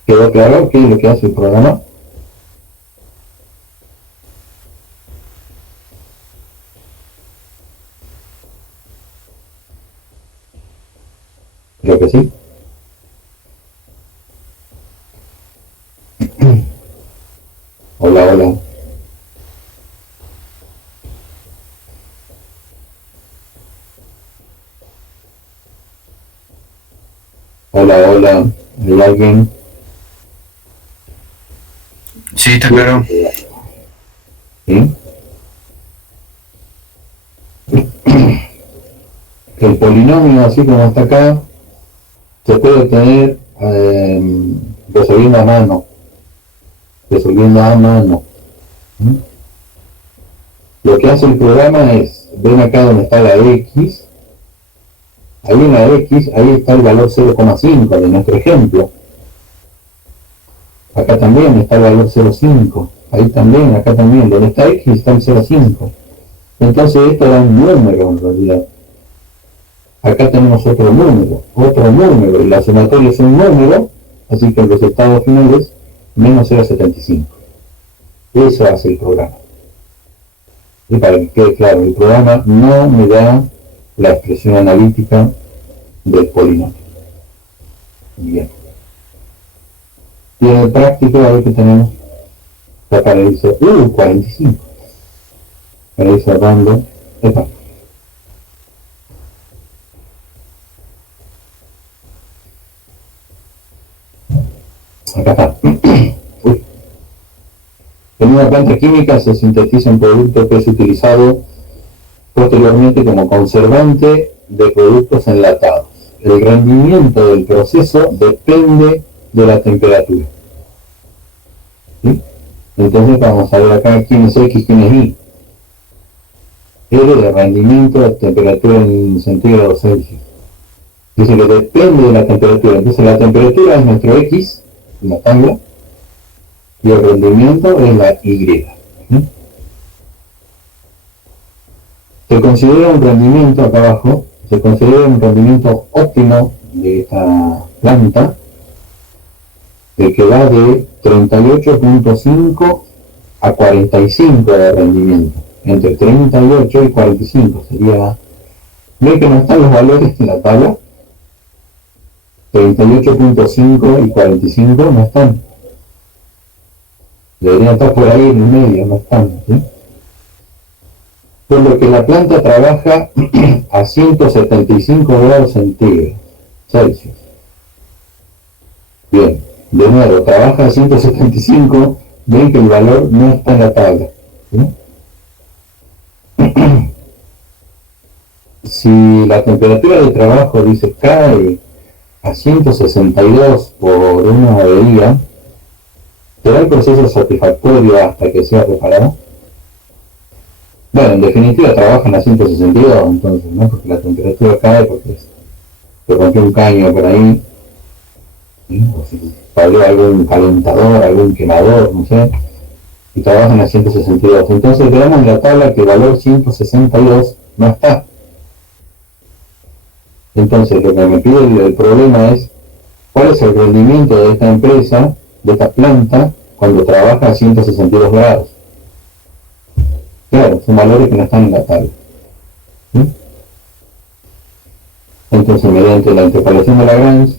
¿Quedó claro qué es lo que hace el programa? Creo que sí. Hola, hola. Hola, hola. ¿Hay alguien? Sí, está claro. ¿Sí? El polinomio, así como está acá, se puede obtener resolviendo a mano. ¿Mm? Lo que hace el programa es, ven acá donde está la X, ahí en la X, ahí está el valor 0,5 de nuestro ejemplo. Acá también está el valor 0,5, ahí también, acá también, donde está X está el 0,5. Entonces esto da un número en realidad. Acá tenemos otro número, y la sumatoria es un número, así que el resultado final es menos 0,75. Eso hace el programa. Y para que quede claro, el programa no me da la expresión analítica del polinomio. Bien. Y en el práctico, a ver qué tenemos. La paraliza 45. Paraliza dando. Epa. Acá está. Uy. En una planta química se sintetiza un producto que es utilizado posteriormente como conservante de productos enlatados. El rendimiento del proceso depende de la temperatura. ¿Sí? Entonces vamos a ver acá quién es X, quién es Y. R de rendimiento de temperatura en centígrados Celsius. Dice que depende de la temperatura. Entonces la temperatura es nuestro X, la tabla, y el rendimiento es la Y. ¿Sí? se considera un rendimiento acá abajo, se considera un rendimiento óptimo de esta planta, el que va de 38.5 a 45 de rendimiento, entre 38 y 45 sería. ¿Ve que no están los valores en la tabla? 38.5 y 45 no están. Deberían estar por ahí en el medio, no están, ¿sí? Por lo que la planta trabaja a 175 grados centígrados Celsius. Bien, de nuevo, trabaja a 175, ven que el valor no está en la tabla, ¿sí? Si la temperatura de trabajo, dice, cae a 162 por una avería, ¿será el proceso satisfactorio hasta que sea reparado? Bueno, en definitiva trabajan a 162, entonces, ¿no? Porque la temperatura cae porque se rompió un caño por ahí, ¿sí? O si falló algún calentador, algún quemador, no sé, y trabajan a 162. Entonces veamos en la tabla que el valor 162 no está. Entonces lo que me pide el problema es cuál es el rendimiento de esta empresa, de esta planta, cuando trabaja a 162 grados. Claro, son valores que no están en la tabla, ¿sí? Entonces, mediante la interpolación de Lagrange,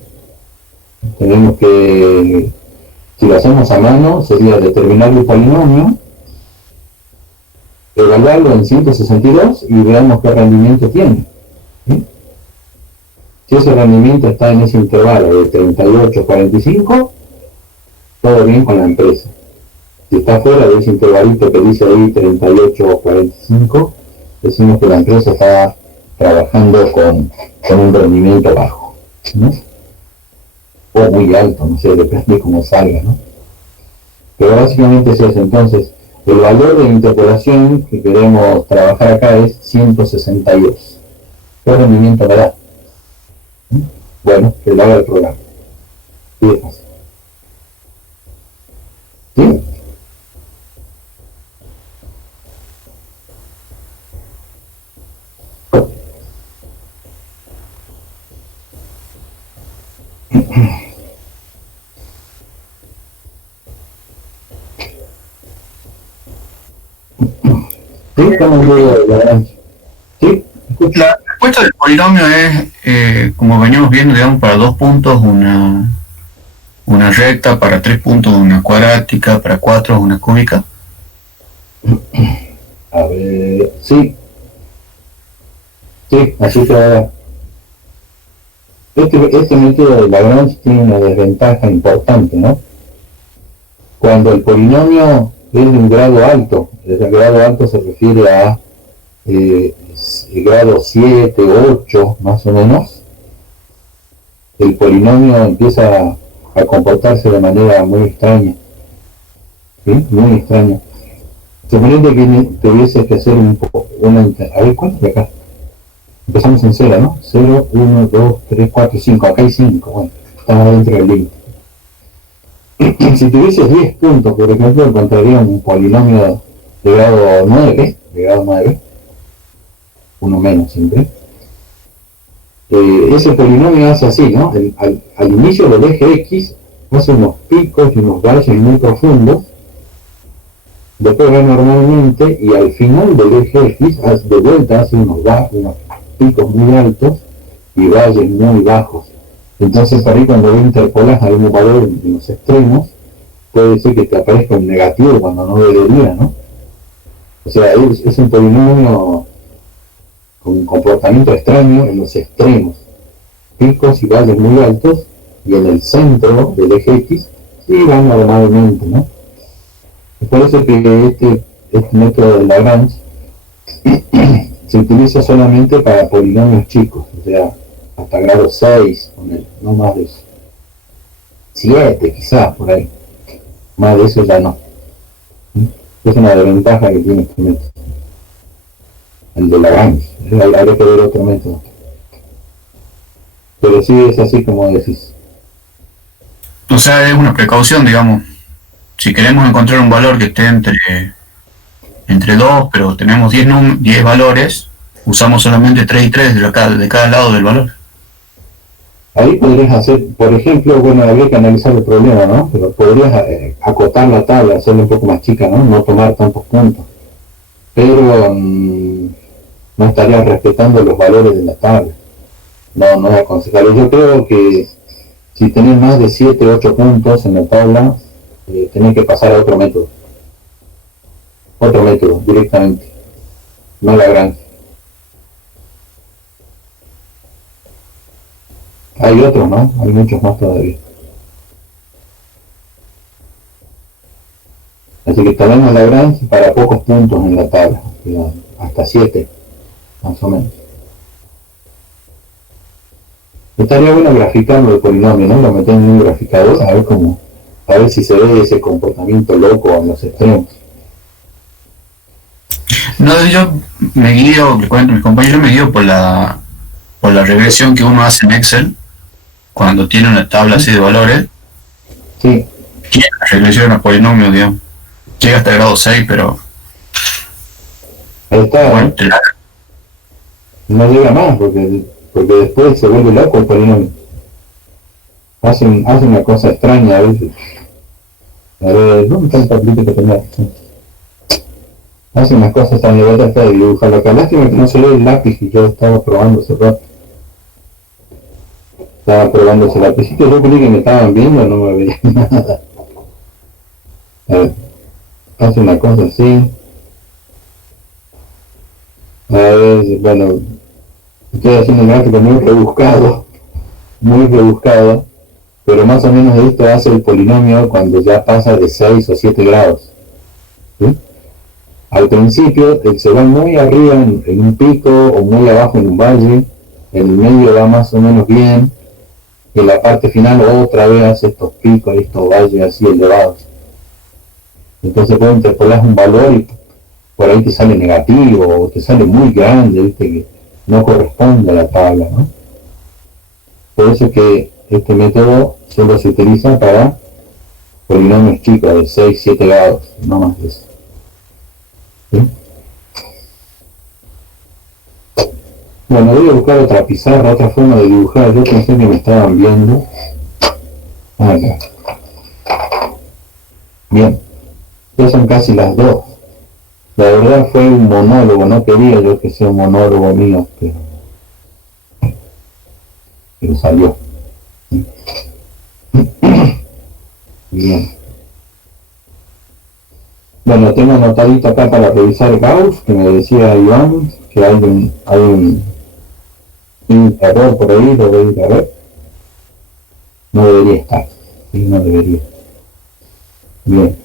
tenemos que, si lo hacemos a mano, sería determinar el polinomio, evaluarlo en 162 y veamos qué rendimiento tiene, ¿sí? Si ese rendimiento está en ese intervalo de 38 a 45, todo bien con la empresa. Si está fuera de ese intervalito que dice ahí 38 o 45, decimos que la empresa está trabajando con un rendimiento bajo, ¿no? O muy alto, no sé, depende de cómo salga, ¿no? Pero básicamente es eso. Entonces, el valor de interpolación que queremos trabajar acá es 162. ¿Qué rendimiento me da? Bueno, que lo haga el programa. Sí, es fácil. ¿Sí? Sí, estamos de la. ¿Sí? ¿Escucha? La respuesta del polinomio es, como veníamos viendo, digamos, para 2 puntos una recta, para 3 puntos una cuadrática, para 4 una cúbica. A ver, sí. Sí, así que ahora. Este método de Lagrange tiene una desventaja importante, ¿no? Cuando el polinomio es de un grado alto, el grado alto se refiere a grado 7, 8, más o menos, el polinomio empieza a comportarse de manera muy extraña, ¿sí? Muy extraña. Suponete que tuvieses que hacer a ver, ¿cuánto de acá? Empezamos en 0, ¿no? 0, 1, 2, 3, 4, 5, acá hay 5, bueno, estamos dentro del límite. Si tuvieses 10 puntos, por ejemplo, encontraría un polinomio de grado 9, uno menos siempre. Ese polinomio hace así, ¿no? Al inicio del eje X hace unos picos y unos valles muy profundos, después va normalmente y al final del eje X de vuelta hace unos picos muy altos y valles muy bajos. Entonces, por ahí cuando interpolas algún valor en los extremos, puede ser que te aparezca un negativo cuando no debería, ¿no? O sea, es un polinomio con un comportamiento extraño en los extremos, picos y valles muy altos, y en el centro del eje X sí va normalmente, ¿no? Es por eso que este método de Lagrange se utiliza solamente para polinomios chicos, o sea, hasta grado 6, no más de eso. 7 quizás, por ahí. Más de eso ya no. Es una desventaja que tiene este método. El de Lagrange. Habría que ver otro método. Pero sí es así como decís. O sea, es una precaución, digamos. Si queremos encontrar un valor que esté entre 2, pero tenemos 10 valores, usamos solamente 3 y 3 de cada lado del valor. Ahí podrías hacer, por ejemplo, bueno, habría que analizar el problema, ¿no? Pero podrías acotar la tabla, hacerla un poco más chica, ¿no? No tomar tantos puntos. Pero no estarías respetando los valores de la tabla. No es aconsejable. Yo creo que si tenés más de 7, 8 puntos en la tabla, tenés que pasar a otro método. Otro método, directamente. No Lagrange. Hay otros, ¿no? Hay muchos más todavía. Así que tenemos Lagrange para pocos puntos en la tabla, hasta 7, más o menos. Estaría bueno graficarlo el polinomio, ¿no? Lo metemos en un graficador a ver si se ve ese comportamiento loco en los extremos. No, yo me guío, le cuento a mis compañeros, me guío por la regresión que uno hace en Excel cuando tiene una tabla así de valores. Sí. Tiene la regresión a polinomio, digamos. Llega hasta el grado 6, pero Ahí está, bueno, no llega más porque después se vuelve loco el polinomio. Hace una cosa extraña a veces. A ver, ¿dónde está el papelito que tenía? Hace unas cosas extrañas, voy a tratar de dibujarlo acá. Lástima que no se lee el lápiz y yo estaba probando ese rato. Estaba probando ese lapicito, yo creí que me estaban viendo, no me veía nada. A ver, hace una cosa así. A ver, bueno, estoy haciendo un gráfico muy rebuscado, pero más o menos esto hace el polinomio cuando ya pasa de 6 o 7 grados. ¿Sí? Al principio se va muy arriba en un pico o muy abajo en un valle, en el medio va más o menos bien, y en la parte final otra vez hace estos picos y estos valles así elevados. Entonces puedes interpolar un valor y por ahí te sale negativo o te sale muy grande, ¿viste? Que no corresponde a la tabla, ¿no? Por eso es que este método solo se utiliza para polinomios chicos de 6, 7 grados, no más de eso. ¿Sí? Bueno, voy a buscar otra pizarra, otra forma de dibujar. Yo pensé que me estaban viendo. Acá. Bien, ya son casi las 2. La verdad fue un monólogo, no quería yo que sea un monólogo mío, pero salió. Bien. Bueno, tengo anotadito acá para revisar Gauss, que me decía Iván, que hay un error por ahí, lo voy a ir a ver. No debería estar, sí, no debería. Bien.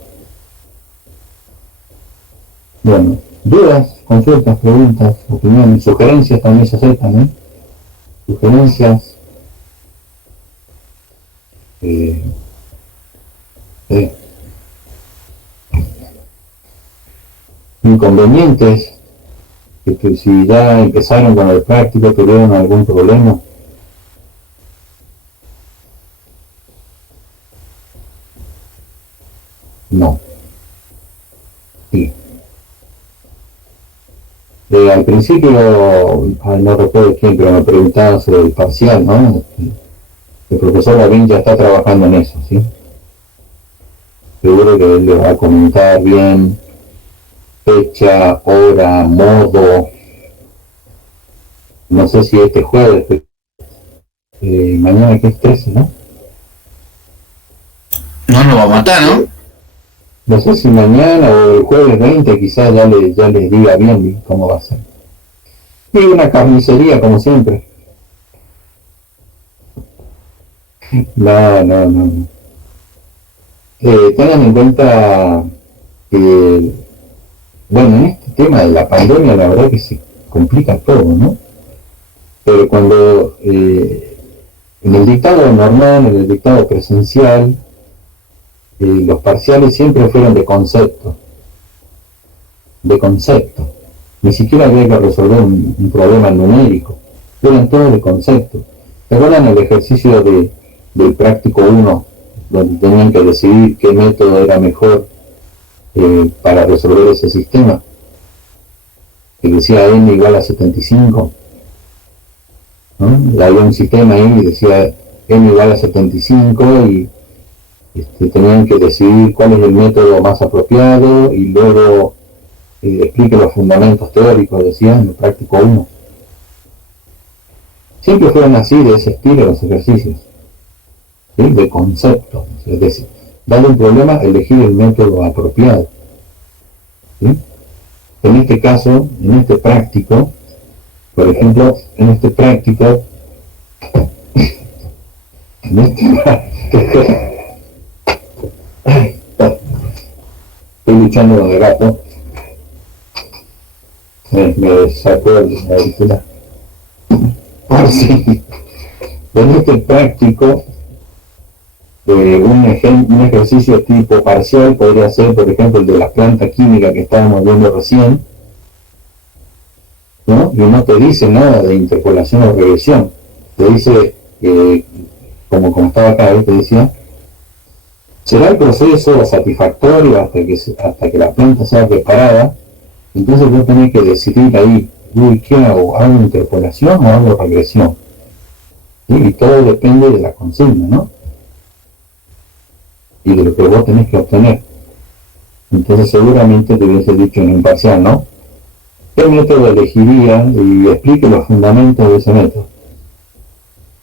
Bueno, dudas, consultas, preguntas, opiniones, sugerencias también se aceptan, ¿eh? Sugerencias. Inconvenientes, que si ya empezaron con el práctico tuvieron algún problema. No. Sí. Al principio, no recuerdo quién, pero me preguntaban sobre el parcial, ¿no? El profesor Lavín ya está trabajando en eso, ¿sí? Seguro que él le va a comentar bien fecha, hora, modo. No sé si este jueves, mañana que es 13, ¿no? no lo va a matar, ¿no? No sé si mañana o el jueves 20 quizás ya les diga bien cómo va a ser. Y una carnicería como siempre. No. Tengan en cuenta que, bueno, en este tema de la pandemia la verdad que se complica todo, ¿no? Pero cuando en el dictado normal, en el dictado presencial, los parciales siempre fueron de concepto. Ni siquiera había que resolver un problema numérico. Eran todos de concepto. ¿Se acuerdan el ejercicio del práctico 1, donde tenían que decidir qué método era mejor para resolver ese sistema? que decía n igual a 75, ¿no? Y había un sistema ahí que decía n igual a 75 y tenían que decidir cuál es el método más apropiado y luego explique los fundamentos teóricos, decían, en el práctico 1. Siempre fueron así, de ese estilo, los ejercicios, ¿sí? De concepto, es decir, darle un problema, elegir el método apropiado, ¿sí? En este caso, en este práctico, por ejemplo, en este práctico, estoy luchando con el gato, me sacó la auricular. Sí. En este práctico, un ejercicio tipo parcial podría ser, por ejemplo, el de la planta química que estábamos viendo recién, ¿no? Y no te dice nada de interpolación o regresión, te dice, como estaba acá, te decía, será el proceso satisfactorio hasta que la planta sea preparada. Entonces vos tenés que decidir ahí, ¿qué hago? ¿Hago interpolación o hago regresión? ¿Sí? Y todo depende de la consigna, ¿no? Y de lo que vos tenés que obtener. Entonces seguramente te hubiese dicho en un parcial, ¿no? ¿Qué método elegiría? Y explique los fundamentos de ese método.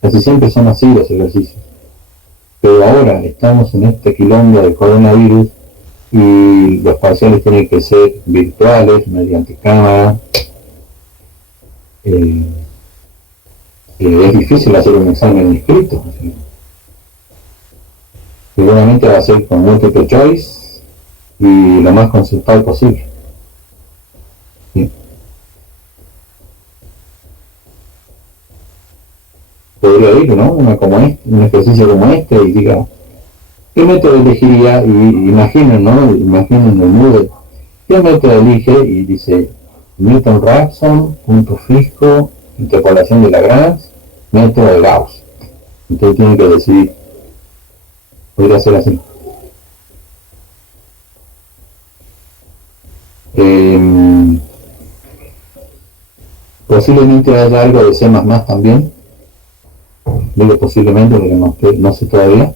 Casi siempre son así los ejercicios. Pero ahora estamos en este quilombo del coronavirus y los parciales tienen que ser virtuales, mediante cámara. Es difícil hacer un examen escrito. Seguramente va a ser con multiple choice y lo más conceptual posible. ¿Sí? Podría ir, ¿no? Un ejercicio como este y diga, ¿qué método elegiría? Y imaginen, ¿no? Imaginen el Moodle. ¿Qué método elige? Y dice Newton-Raphson, punto fijo, interpolación de Lagrange, método de Gauss. Entonces tiene que decidir. Podría ser así. Posiblemente haya algo de C++ también. Digo posiblemente porque no sé todavía.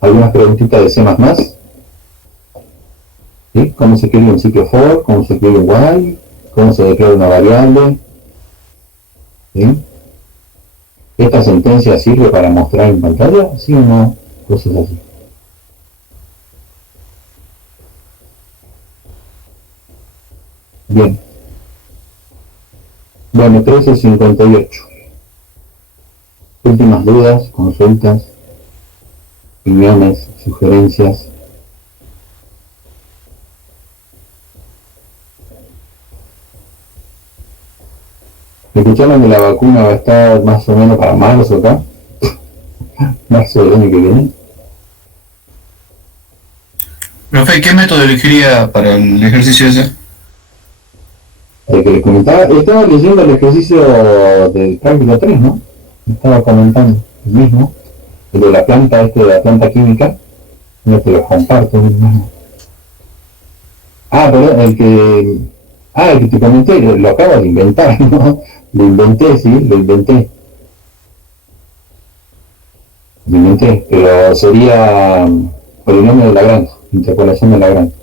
Algunas preguntitas de C++. ¿Sí? ¿Cómo se escribe un ciclo for? ¿Cómo se escribe un while? ¿Cómo se declara una variable? ¿Sí? ¿Esta sentencia sirve para mostrar en pantalla? ¿Sí o no? Cosas así. Bien. Bueno, 13:58. Últimas dudas, consultas, opiniones, sugerencias. ¿Escucharon que la vacuna va a estar más o menos para marzo acá? Marzo del año que viene. Profe, ¿qué método elegiría para el ejercicio ese? El que les comentaba, estaba leyendo el ejercicio del práctico 3, ¿no? Estaba comentando el mismo, el de la planta, de la planta química. No te lo comparto. Pero el que te comenté, lo acabo de inventar, ¿no? Lo inventé, pero sería polinomio de Lagrange, interpolación de Lagrange.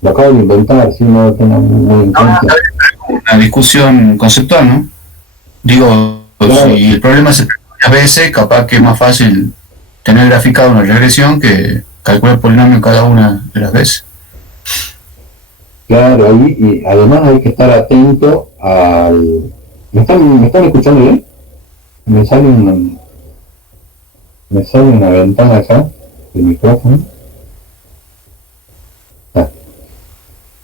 Lo acabo de inventar, si no lo tengo muy en cuenta. Una discusión conceptual, ¿no? Digo, claro. Si el problema se presenta varias veces, capaz que es más fácil tener graficado una regresión que calcular el polinomio cada una de las veces. Claro, ahí, y además hay que estar atento al... ¿Me están escuchando bien? Me sale una ventana acá, el micrófono.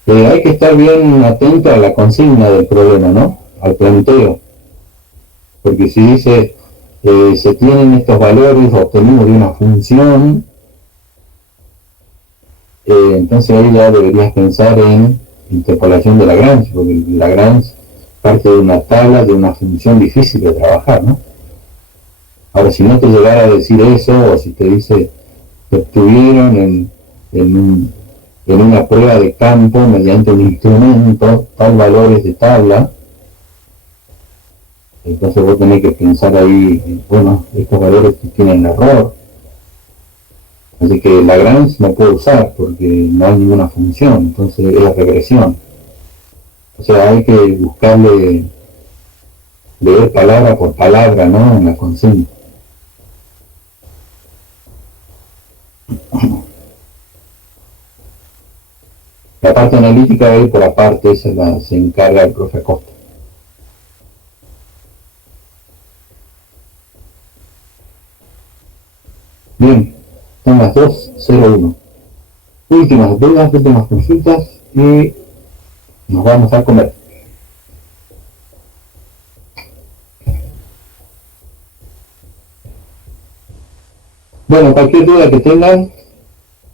Hay que estar bien atento a la consigna del problema, ¿no? Al planteo. Porque si dice, se tienen estos valores obtenidos de una función, entonces ahí ya deberías pensar en interpolación de Lagrange, porque Lagrange parte de una tabla de una función difícil de trabajar, ¿no? Ahora, si no te llegara a decir eso, o si te dice que obtuvieron en en una prueba de campo mediante un instrumento, tal valores de tabla. Entonces vos tenés que pensar ahí, bueno, estos valores tienen error. Así que Lagrange no puedo usar porque no hay ninguna función, entonces es regresión. O sea, hay que buscarle, leer palabra por palabra, ¿no? En la consigna. La parte analítica va a ir por aparte, se encarga el profe Acosta. Bien, son las 2:01. Últimas dudas, últimas consultas y nos vamos a comer. Bueno, cualquier duda que tengan,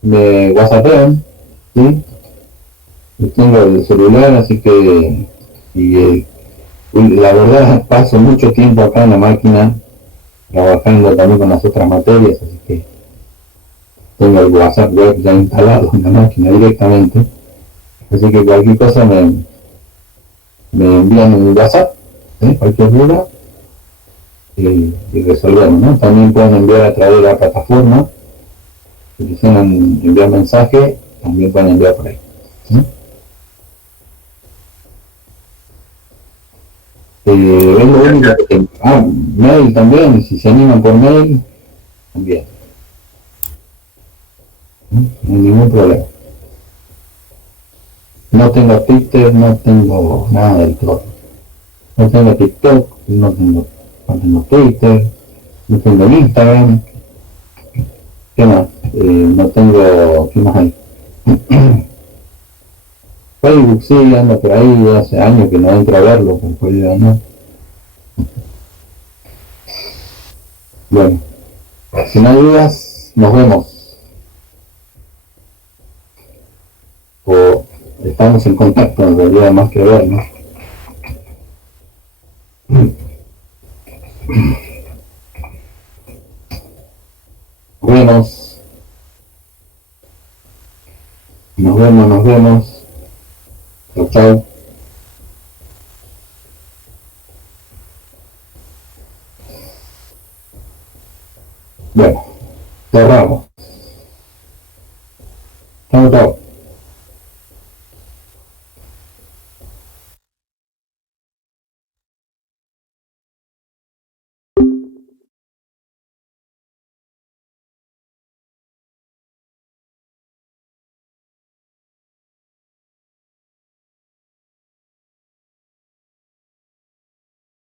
me whatsappean, ¿sí? Yo tengo el celular, así que la verdad paso mucho tiempo acá en la máquina, trabajando también con las otras materias, así que tengo el WhatsApp web ya instalado en la máquina directamente, así que cualquier cosa me envían un WhatsApp, cualquier duda, y resolvemos, ¿no? También pueden enviar a través de la plataforma, si quisieran enviar mensaje, también pueden enviar por ahí, ¿sí? Es lo único que tengo. Mail también, si se animan por mail, también. No hay ningún problema. No tengo Twitter, no tengo nada del todo. No tengo TikTok, no tengo Twitter, no tengo Instagram. ¿Qué más? No tengo, ¿qué más hay? Facebook sí, anda por ahí, hace años que no entro a verlo, por ya no. Bueno, si no hay dudas, nos vemos. O estamos en contacto, en realidad, más que ver, ¿no? Nos vemos. Chao, chao. Bueno, cerramos.